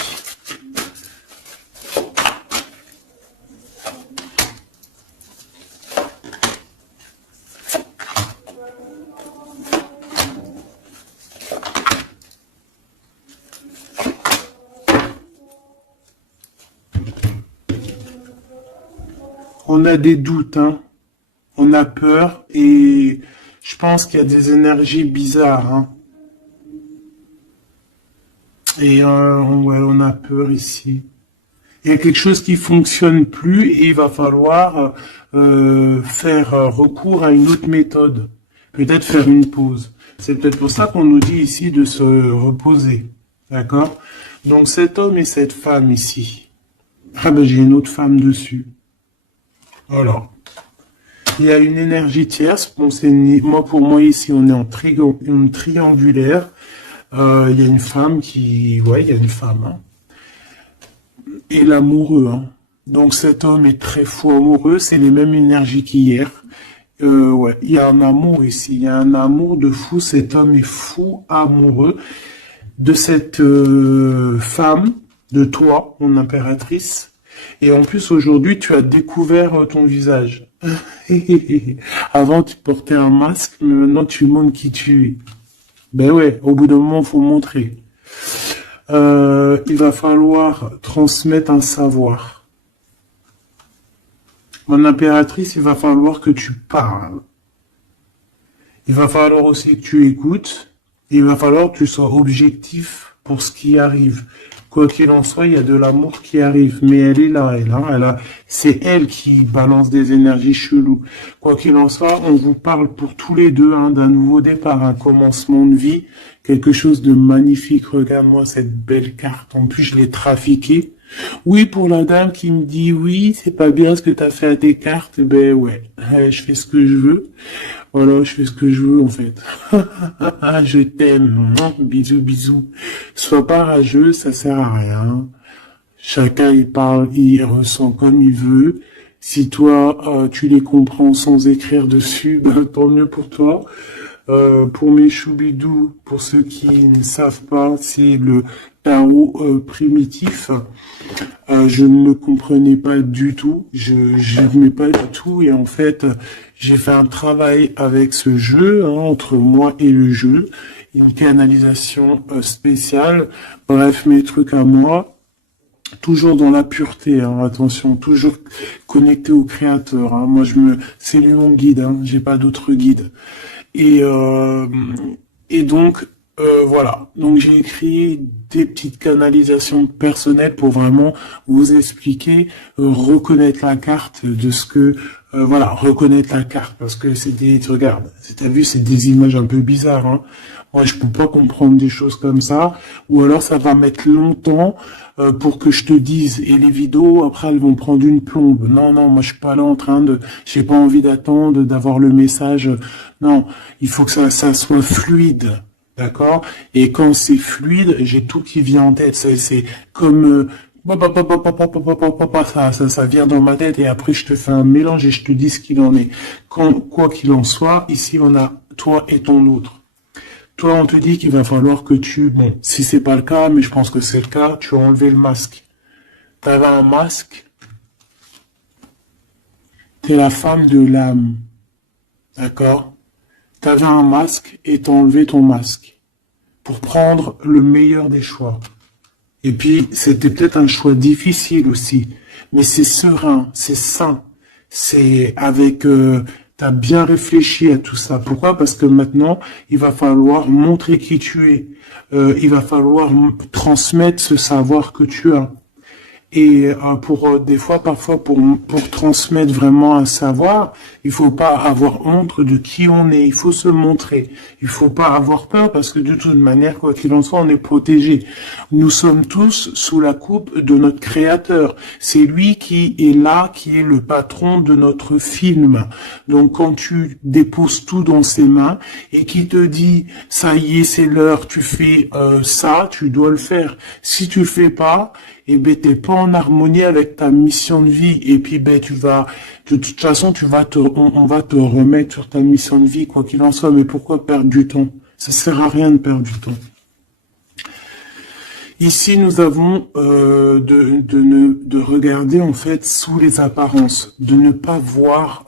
On a des doutes, hein. On a peur et je pense qu'il y a des énergies bizarres, hein. Et ouais, on a peur ici. Il y a quelque chose qui fonctionne plus et il va falloir faire recours à une autre méthode. Peut-être faire une pause. C'est peut-être pour ça qu'on nous dit ici de se reposer. D'accord? Donc cet homme et cette femme ici. Ah ben j'ai une autre femme dessus. Voilà. Il y a une énergie tierce. Bon, pour moi ici, on est en triangulaire. Il y a une femme qui, ouais, il y a une femme, hein. Et l'amoureux, hein. Donc cet homme est très fou amoureux. C'est les mêmes énergies qu'hier. Ouais, il y a un amour ici. Il y a un amour de fou. Cet homme est fou amoureux de cette femme, de toi, mon impératrice. Et en plus, aujourd'hui, tu as découvert ton visage. Avant, tu portais un masque, mais maintenant, tu montres qui tu es. Ben ouais, au bout d'un moment, faut montrer. Il va falloir transmettre un savoir. Mon impératrice, il va falloir que tu parles. Il va falloir aussi que tu écoutes. Il va falloir que tu sois objectif pour ce qui arrive. Quoi qu'il en soit, il y a de l'amour qui arrive, mais elle est là, c'est elle qui balance des énergies cheloues. Quoi qu'il en soit, on vous parle pour tous les deux, hein, d'un nouveau départ, un commencement de vie, quelque chose de magnifique. Regarde-moi cette belle carte. En plus, je l'ai trafiquée. Oui, pour la dame qui me dit oui, c'est pas bien ce que t'as fait à tes cartes, ben ouais, je fais ce que je veux. Voilà, je fais ce que je veux en fait. Je t'aime. Bisous, bisous. Sois pas rageux, ça sert à rien. Chacun il parle, il ressent comme il veut. Si toi tu les comprends sans écrire dessus, ben, tant mieux pour toi. Pour mes choubidous, pour ceux qui ne savent pas, c'est le tarot primitif. Je ne le comprenais pas du tout, je n'aimais pas du tout, et en fait, j'ai fait un travail avec ce jeu, hein, entre moi et le jeu, une canalisation spéciale, bref, mes trucs à moi, toujours dans la pureté, hein, attention, toujours connecté au créateur, hein. Moi, c'est lui mon guide, hein, j'ai pas d'autre guide. Et donc, voilà, donc j'ai écrit des petites canalisations personnelles pour vraiment vous expliquer, reconnaître la carte de ce que, voilà, reconnaître la carte, parce que c'est des, regarde, t'as vu, c'est des images un peu bizarres, hein. Moi, je peux pas comprendre des choses comme ça, ou alors ça va mettre longtemps pour que je te dise, et les vidéos, après, elles vont prendre une plombe. Non, non, moi, je suis pas là en train de, j'ai pas envie d'attendre, d'avoir le message. Non, il faut que ça soit fluide. D'accord? Et quand c'est fluide, j'ai tout qui vient en tête. C'est comme ça vient dans ma tête et après je te fais un mélange et je te dis ce qu'il en est. Quoi qu'il en soit, ici on a toi et ton autre. Toi, on te dit qu'il va falloir que bon, si c'est pas le cas, mais je pense que c'est le cas, tu as enlevé le masque. T'avais un masque, t'es la femme de l'âme. D'accord? T'avais un masque et t'as enlevé ton masque pour prendre le meilleur des choix. Et puis, c'était peut-être un choix difficile aussi, mais c'est serein, c'est sain, c'est avec, t'as bien réfléchi à tout ça. Pourquoi? Parce que maintenant, il va falloir montrer qui tu es. Il va falloir transmettre ce savoir que tu as. Et des fois, parfois, pour transmettre vraiment un savoir, il faut pas avoir honte de qui on est. Il faut se montrer. Il faut pas avoir peur parce que de toute manière, quoi qu'il en soit, on est protégé. Nous sommes tous sous la coupe de notre Créateur. C'est lui qui est là, qui est le patron de notre film. Donc, quand tu déposes tout dans ses mains et qui te dit, ça y est, c'est l'heure, tu fais ça, tu dois le faire. Si tu le fais pas, et ben t'es pas en harmonie avec ta mission de vie et puis ben tu vas de toute façon on va te remettre sur ta mission de vie quoi qu'il en soit. Mais pourquoi perdre du temps? Ça sert à rien de perdre du temps. Ici nous avons de regarder en fait sous les apparences, de ne pas voir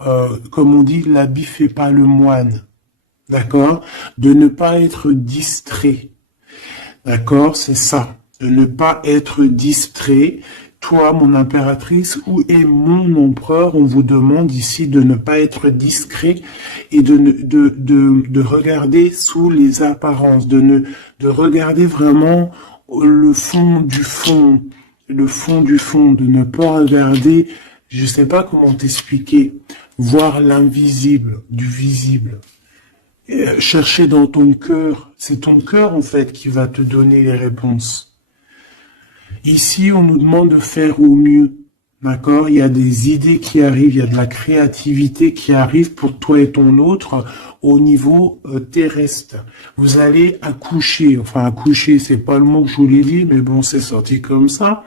comme on dit l'habit fait pas le moine, d'accord, de ne pas être distrait, d'accord, c'est ça. De ne pas être distrait. Toi, mon impératrice, où est mon empereur? On vous demande ici de ne pas être discret et de regarder sous les apparences, de regarder vraiment le fond du fond, de ne pas regarder, je sais pas comment t'expliquer, voir l'invisible du visible. Chercher dans ton cœur, c'est ton cœur en fait qui va te donner les réponses. Ici, on nous demande de faire au mieux, d'accord? Il y a des idées qui arrivent, il y a de la créativité qui arrive pour toi et ton autre au niveau terrestre. Vous allez accoucher, enfin accoucher, c'est pas le mot que je voulais dire, mais bon, c'est sorti comme ça.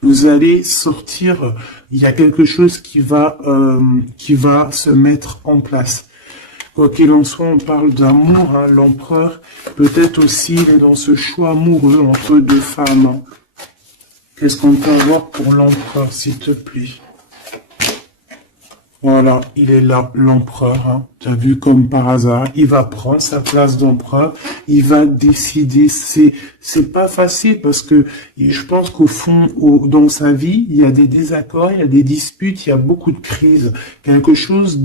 Vous allez sortir, il y a quelque chose qui va se mettre en place. Quoi qu'il en soit, on parle d'amour, hein, l'empereur, peut-être aussi il est dans ce choix amoureux entre deux femmes. Hein. Qu'est-ce qu'on peut avoir pour l'empereur, s'il te plaît? Voilà, il est là, l'empereur. Hein. Tu as vu comme par hasard, il va prendre sa place d'empereur, il va décider. C'est pas facile parce que je pense qu'au fond, dans sa vie, il y a des désaccords, il y a des disputes, il y a beaucoup de crises. Quelque chose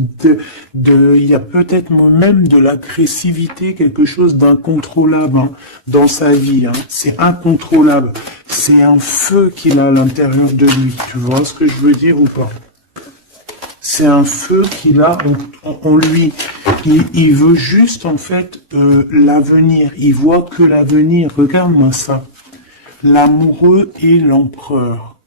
il y a peut-être même de l'agressivité, quelque chose d'incontrôlable hein, dans sa vie. Hein. C'est incontrôlable. C'est un feu qu'il a à l'intérieur de lui. Tu vois ce que je veux dire ou pas? C'est un feu qu'il a en lui. Il veut juste, en fait, l'avenir. Il voit que l'avenir. Regarde-moi ça. L'amoureux et l'empereur.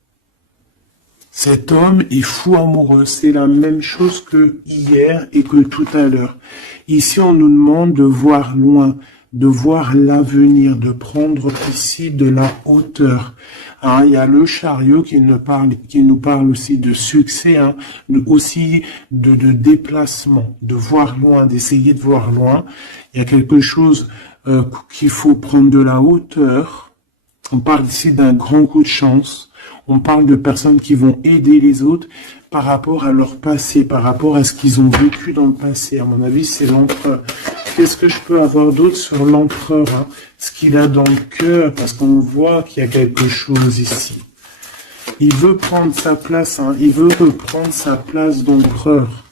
Cet homme est fou amoureux. C'est la même chose que hier et que tout à l'heure. Ici, on nous demande de voir loin, de voir l'avenir, de prendre ici de la hauteur. Hein, il y a le chariot qui nous parle aussi de succès, hein, aussi de déplacement, de voir loin, d'essayer de voir loin. Il y a quelque chose qu'il faut prendre de la hauteur. On parle ici d'un grand coup de chance. On parle de personnes qui vont aider les autres par rapport à leur passé, par rapport à ce qu'ils ont vécu dans le passé. À mon avis, c'est l'empereur. Qu'est-ce que je peux avoir d'autre sur l'empereur hein? Ce qu'il a dans le cœur, parce qu'on voit qu'il y a quelque chose ici. Il veut prendre sa place, hein? Il veut reprendre sa place d'empereur.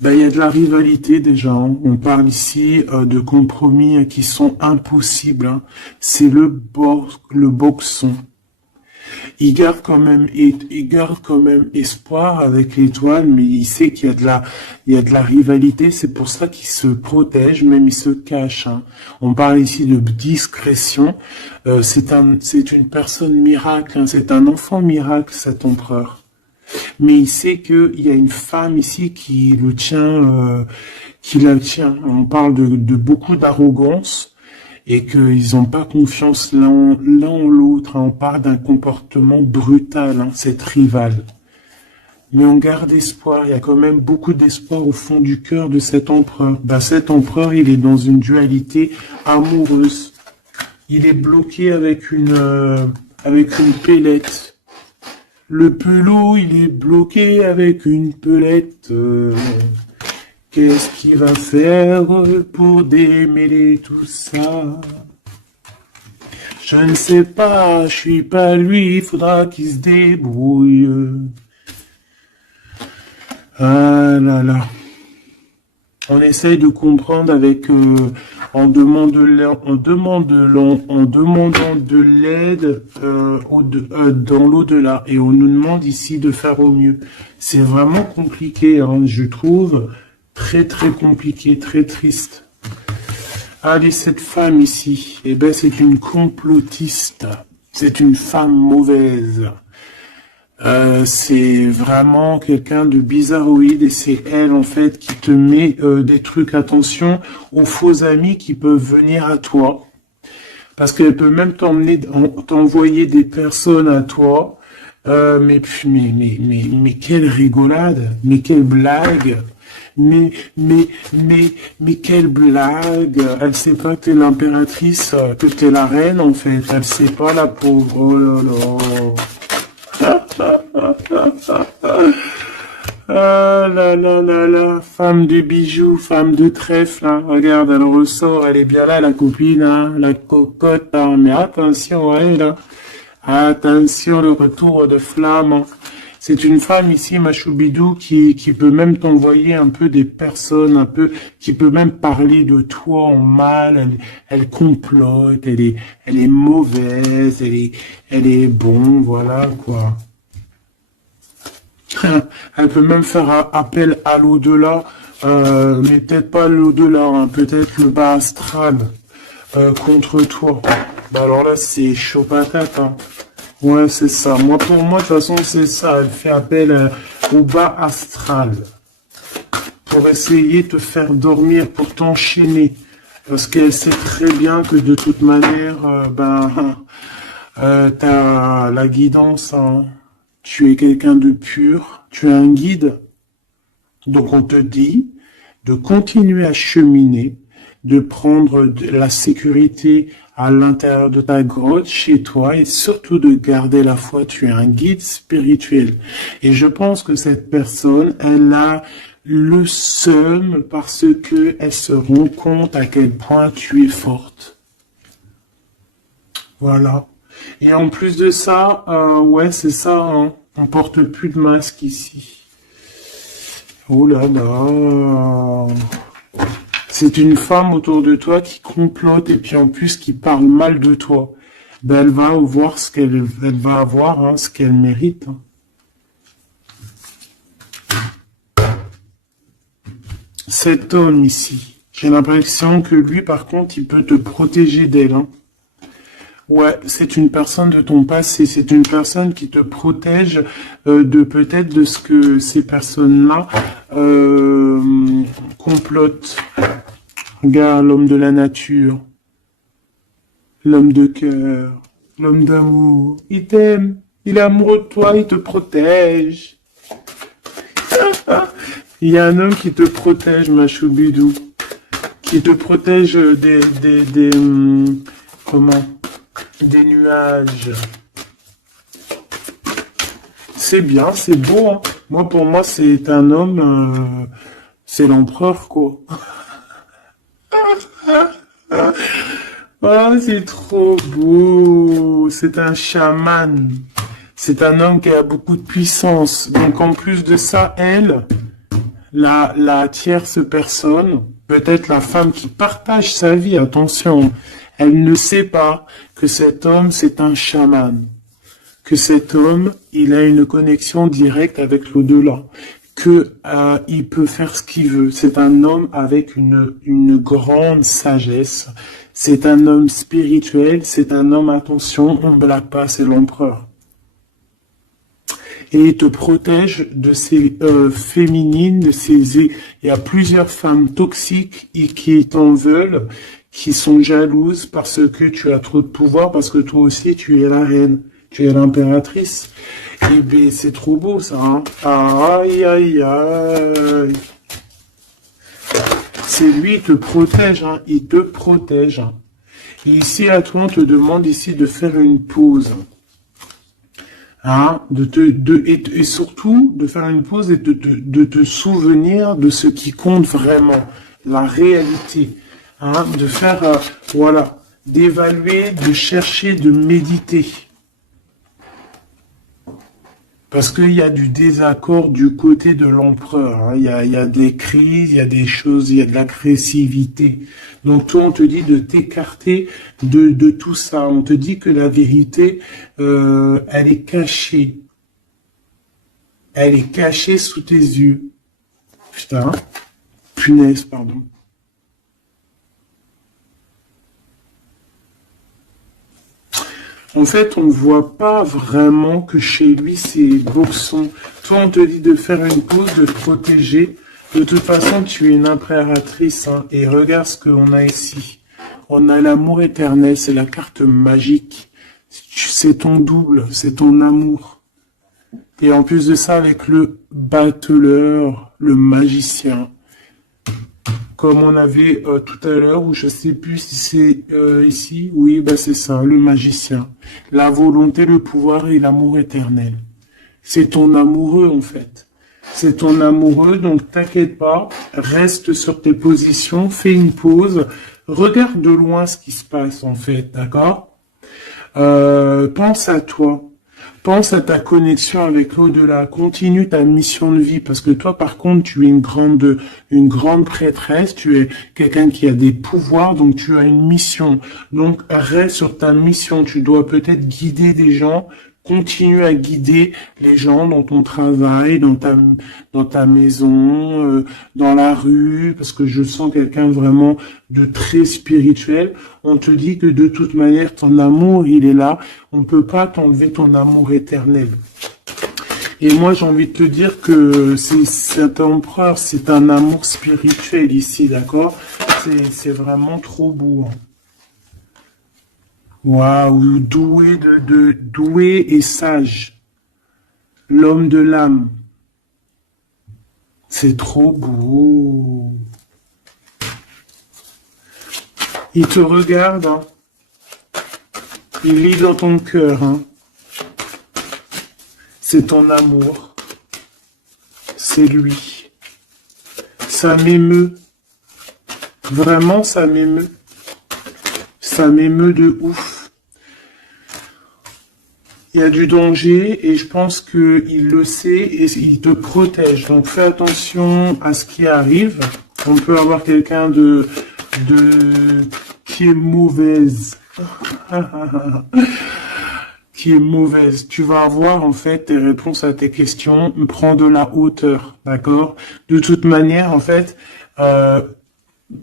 Ben, il y a de la rivalité déjà, hein. On parle ici de compromis qui sont impossibles, hein. C'est le boxon. Il garde quand même espoir avec l'étoile, mais il sait il y a de la rivalité. C'est pour ça qu'il se protège, même il se cache, hein. On parle ici de discrétion. C'est une personne miracle, hein. C'est un enfant miracle, cet empereur. Mais il sait qu'il y a une femme ici qui la tient. On parle de beaucoup d'arrogance et qu'ils n'ont pas confiance l'un en l'autre. On parle d'un comportement brutal, hein, cette rivale. Mais on garde espoir, il y a quand même beaucoup d'espoir au fond du cœur de cet empereur. Ben, cet empereur, il est dans une dualité amoureuse. Il est bloqué avec une pellette. Le pelot, il est bloqué avec une pelette. Qu'est-ce qu'il va faire pour démêler tout ça? Je ne sais pas, je suis pas lui, il faudra qu'il se débrouille. Ah là là. On essaye de comprendre en demandant de l'aide dans l'au-delà. Et on nous demande ici de faire au mieux. C'est vraiment compliqué, hein, je trouve. Très très compliqué, très triste. Allez, cette femme ici, eh ben c'est une complotiste. C'est une femme mauvaise. C'est vraiment quelqu'un de bizarroïde et c'est elle en fait qui te met des trucs. Attention aux faux amis qui peuvent venir à toi. Parce qu'elle peut même t'envoyer des personnes à toi. Mais quelle rigolade, mais quelle blague. Mais quelle blague! Elle sait pas que t'es l'impératrice, que t'es la reine, en fait. Elle sait pas, la pauvre. Oh là là. Ah là là là là. Femme de bijoux, femme de trèfle, hein. Regarde, elle ressort, elle est bien là, la copine, hein. La cocotte, hein. Mais attention à elle, hein. Attention, le retour de flamme, hein. C'est une femme ici, Machoubidou, qui peut même t'envoyer un peu des personnes, qui peut même parler de toi en mal. Elle complote, elle est mauvaise, elle est bon, voilà, quoi. Elle peut même faire appel à l'au-delà, mais peut-être pas l'au-delà, hein, peut-être le bas astral, contre toi. Bah alors là, c'est chaud patate, hein. Ouais, c'est ça. Pour moi, de toute façon, c'est ça. Elle fait appel au bas astral pour essayer de te faire dormir, pour t'enchaîner. Parce qu'elle sait très bien que de toute manière, t'as la guidance, hein. Tu es quelqu'un de pur, tu es un guide. Donc on te dit de continuer à cheminer, de prendre la sécurité à l'intérieur de ta grotte, chez toi, et surtout de garder la foi. Tu es un guide spirituel. Et je pense que cette personne, elle a le seum parce que elle se rend compte à quel point tu es forte. Voilà. Et en plus de ça, ouais, c'est ça, hein. On porte plus de masque ici. Oh là là. C'est une femme autour de toi qui complote et puis en plus qui parle mal de toi. Ben, elle va voir elle va avoir, hein, ce qu'elle mérite, hein. Cet homme ici, j'ai l'impression que lui, par contre, il peut te protéger d'elle, hein. Ouais, c'est une personne de ton passé, c'est une personne qui te protège de peut-être de ce que ces personnes-là complotent. Regarde, l'homme de la nature, l'homme de cœur, l'homme d'amour, il t'aime, il est amoureux de toi, il te protège. Il y a un homme qui te protège, ma choubidou, qui te protège des nuages. C'est bien, c'est beau, hein. Moi, pour moi, c'est un homme, c'est l'empereur, quoi. Oh, c'est trop beau. C'est un chaman. C'est un homme qui a beaucoup de puissance. Donc, en plus de ça, elle, la tierce personne, peut-être la femme qui partage sa vie, attention, elle ne sait pas que cet homme, c'est un chaman, que cet homme, il a une connexion directe avec l'au-delà, que il peut faire ce qu'il veut. C'est un homme avec une grande sagesse, c'est un homme spirituel, c'est un homme, attention, on ne blague pas, c'est l'empereur. Et il te protège de ces féminines, de ces... Il y a plusieurs femmes toxiques qui t'en veulent, qui sont jalouses parce que tu as trop de pouvoir, parce que toi aussi tu es la reine, tu es l'impératrice. Et bien c'est trop beau ça, hein. Aïe, aïe, aïe. C'est lui, il te protège, hein. Il te protège. Hein. Et ici, à toi, on te demande ici de faire une pause. Hein, et surtout de faire une pause et de te souvenir de ce qui compte vraiment, la réalité, hein, de faire, voilà, d'évaluer, de chercher, de méditer. Parce qu'il y a du désaccord du côté de l'empereur, hein. Il y a des crises, il y a des choses, il y a de l'agressivité. Donc toi, on te dit de t'écarter de tout ça. On te dit que la vérité, elle est cachée. Elle est cachée sous tes yeux. Putain, punaise, pardon. En fait, on ne voit pas vraiment que chez lui, c'est boxon. Toi, on te dit de faire une pause, de te protéger. De toute façon, tu es une impératrice. Hein, et regarde ce qu'on a ici. On a l'amour éternel, c'est la carte magique. C'est ton double, c'est ton amour. Et en plus de ça, avec le battleur, le magicien. Comme on avait tout à l'heure, ou je sais plus si c'est ici, oui, bah c'est ça, le magicien. La volonté, le pouvoir et l'amour éternel. C'est ton amoureux en fait. C'est ton amoureux, donc t'inquiète pas, reste sur tes positions, fais une pause, regarde de loin ce qui se passe en fait, d'accord? Pense à toi. Pense à ta connexion avec l'au-delà. Continue ta mission de vie parce que toi, par contre, tu es une grande prêtresse. Tu es quelqu'un qui a des pouvoirs, donc tu as une mission. Donc reste sur ta mission. Tu dois peut-être guider des gens. Continue à guider les gens dans ton travail, dans ta maison, dans la rue, parce que je sens quelqu'un vraiment de très spirituel. On te dit que de toute manière, ton amour, il est là. On peut pas t'enlever ton amour éternel. Et moi, j'ai envie de te dire que c'est un empereur, c'est un amour spirituel ici, d'accord? C'est vraiment trop beau. Hein. Waouh, doué et sage. L'homme de l'âme. C'est trop beau. Il te regarde, hein. Il lit dans ton cœur, hein. C'est ton amour. C'est lui. Ça m'émeut. Vraiment, ça m'émeut. Ça m'émeut de ouf. Il y a du danger et je pense qu'il le sait et il te protège. Donc fais attention à ce qui arrive. On peut avoir quelqu'un qui est mauvaise. Qui est mauvaise. Tu vas avoir en fait tes réponses à tes questions. Prends de la hauteur, d'accord? De toute manière, en fait,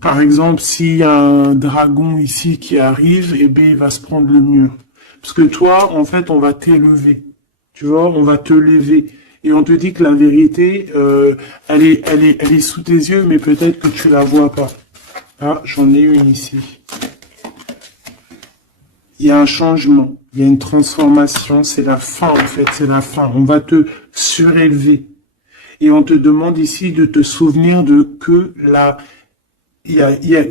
par exemple, s'il y a un dragon ici qui arrive, eh bien, il va se prendre le mur. Parce que toi, en fait, on va t'élever. Tu vois, on va te lever. Et on te dit que la vérité, elle est sous tes yeux, mais peut-être que tu la vois pas. Ah, j'en ai une ici. Il y a un changement, il y a une transformation, c'est la fin, en fait, c'est la fin. On va te surélever. Et on te demande ici de te souvenir de que il y a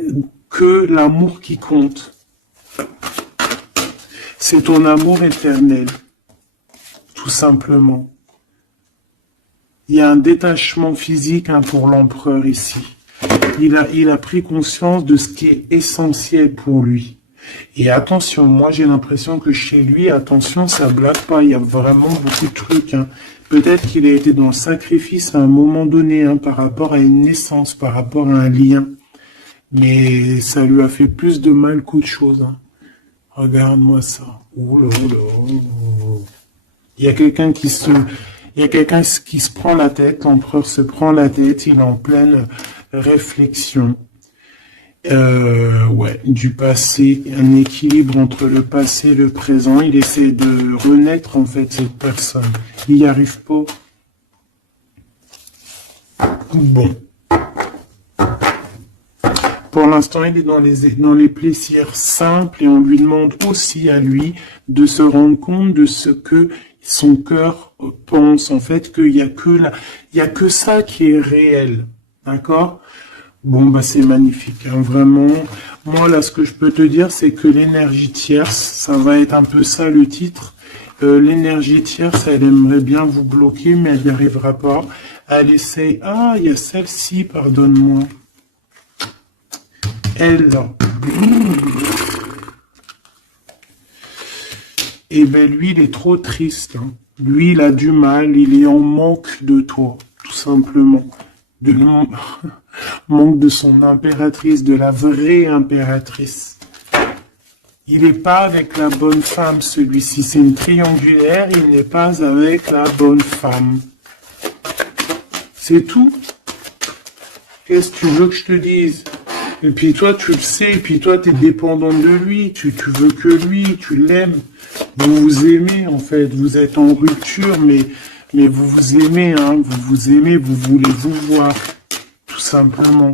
que l'amour qui compte. C'est ton amour éternel, tout simplement. Il y a un détachement physique pour l'empereur ici. Il a pris conscience de ce qui est essentiel pour lui. Et attention, moi j'ai l'impression que chez lui, attention, ça blague pas. Il y a vraiment beaucoup de trucs. Hein. Peut-être qu'il a été dans le sacrifice à un moment donné, hein, par rapport à une naissance, par rapport à un lien. Mais ça lui a fait plus de mal qu'autre chose. Hein. Regarde-moi ça. Ouh là, ouh là, ouh. Il y a quelqu'un qui se... Il y a quelqu'un qui se prend la tête, l'empereur se prend la tête, il est en pleine réflexion. Ouais, du passé, un équilibre entre le passé et le présent. Il essaie de renaître, en fait, cette personne. Il n'y arrive pas. Bon. Pour l'instant, il est dans les plaisirs simples et on lui demande aussi à lui de se rendre compte de ce que son cœur pense, en fait, qu'il y a que ça qui est réel. D'accord? Bon, bah, c'est magnifique, hein, vraiment. Moi, là, ce que je peux te dire, c'est que l'énergie tierce, ça va être un peu ça le titre. L'énergie tierce, elle aimerait bien vous bloquer, mais elle n'y arrivera pas. Elle essaye. Ah, il y a celle-ci, pardonne-moi. Elle, là. Et ben lui, il est trop triste. Hein. Lui, il a du mal, il est en manque de toi, tout simplement. Manque de son impératrice, de la vraie impératrice. Il n'est pas avec la bonne femme, celui-ci. C'est une triangulaire, il n'est pas avec la bonne femme. C'est tout. Qu'est-ce que tu veux que je te dise? Et puis toi, tu le sais, et puis toi, tu es dépendant de lui, tu veux que lui, tu l'aimes. Vous vous aimez, en fait, vous êtes en rupture, mais vous vous aimez, hein, vous vous aimez, vous voulez vous voir, tout simplement.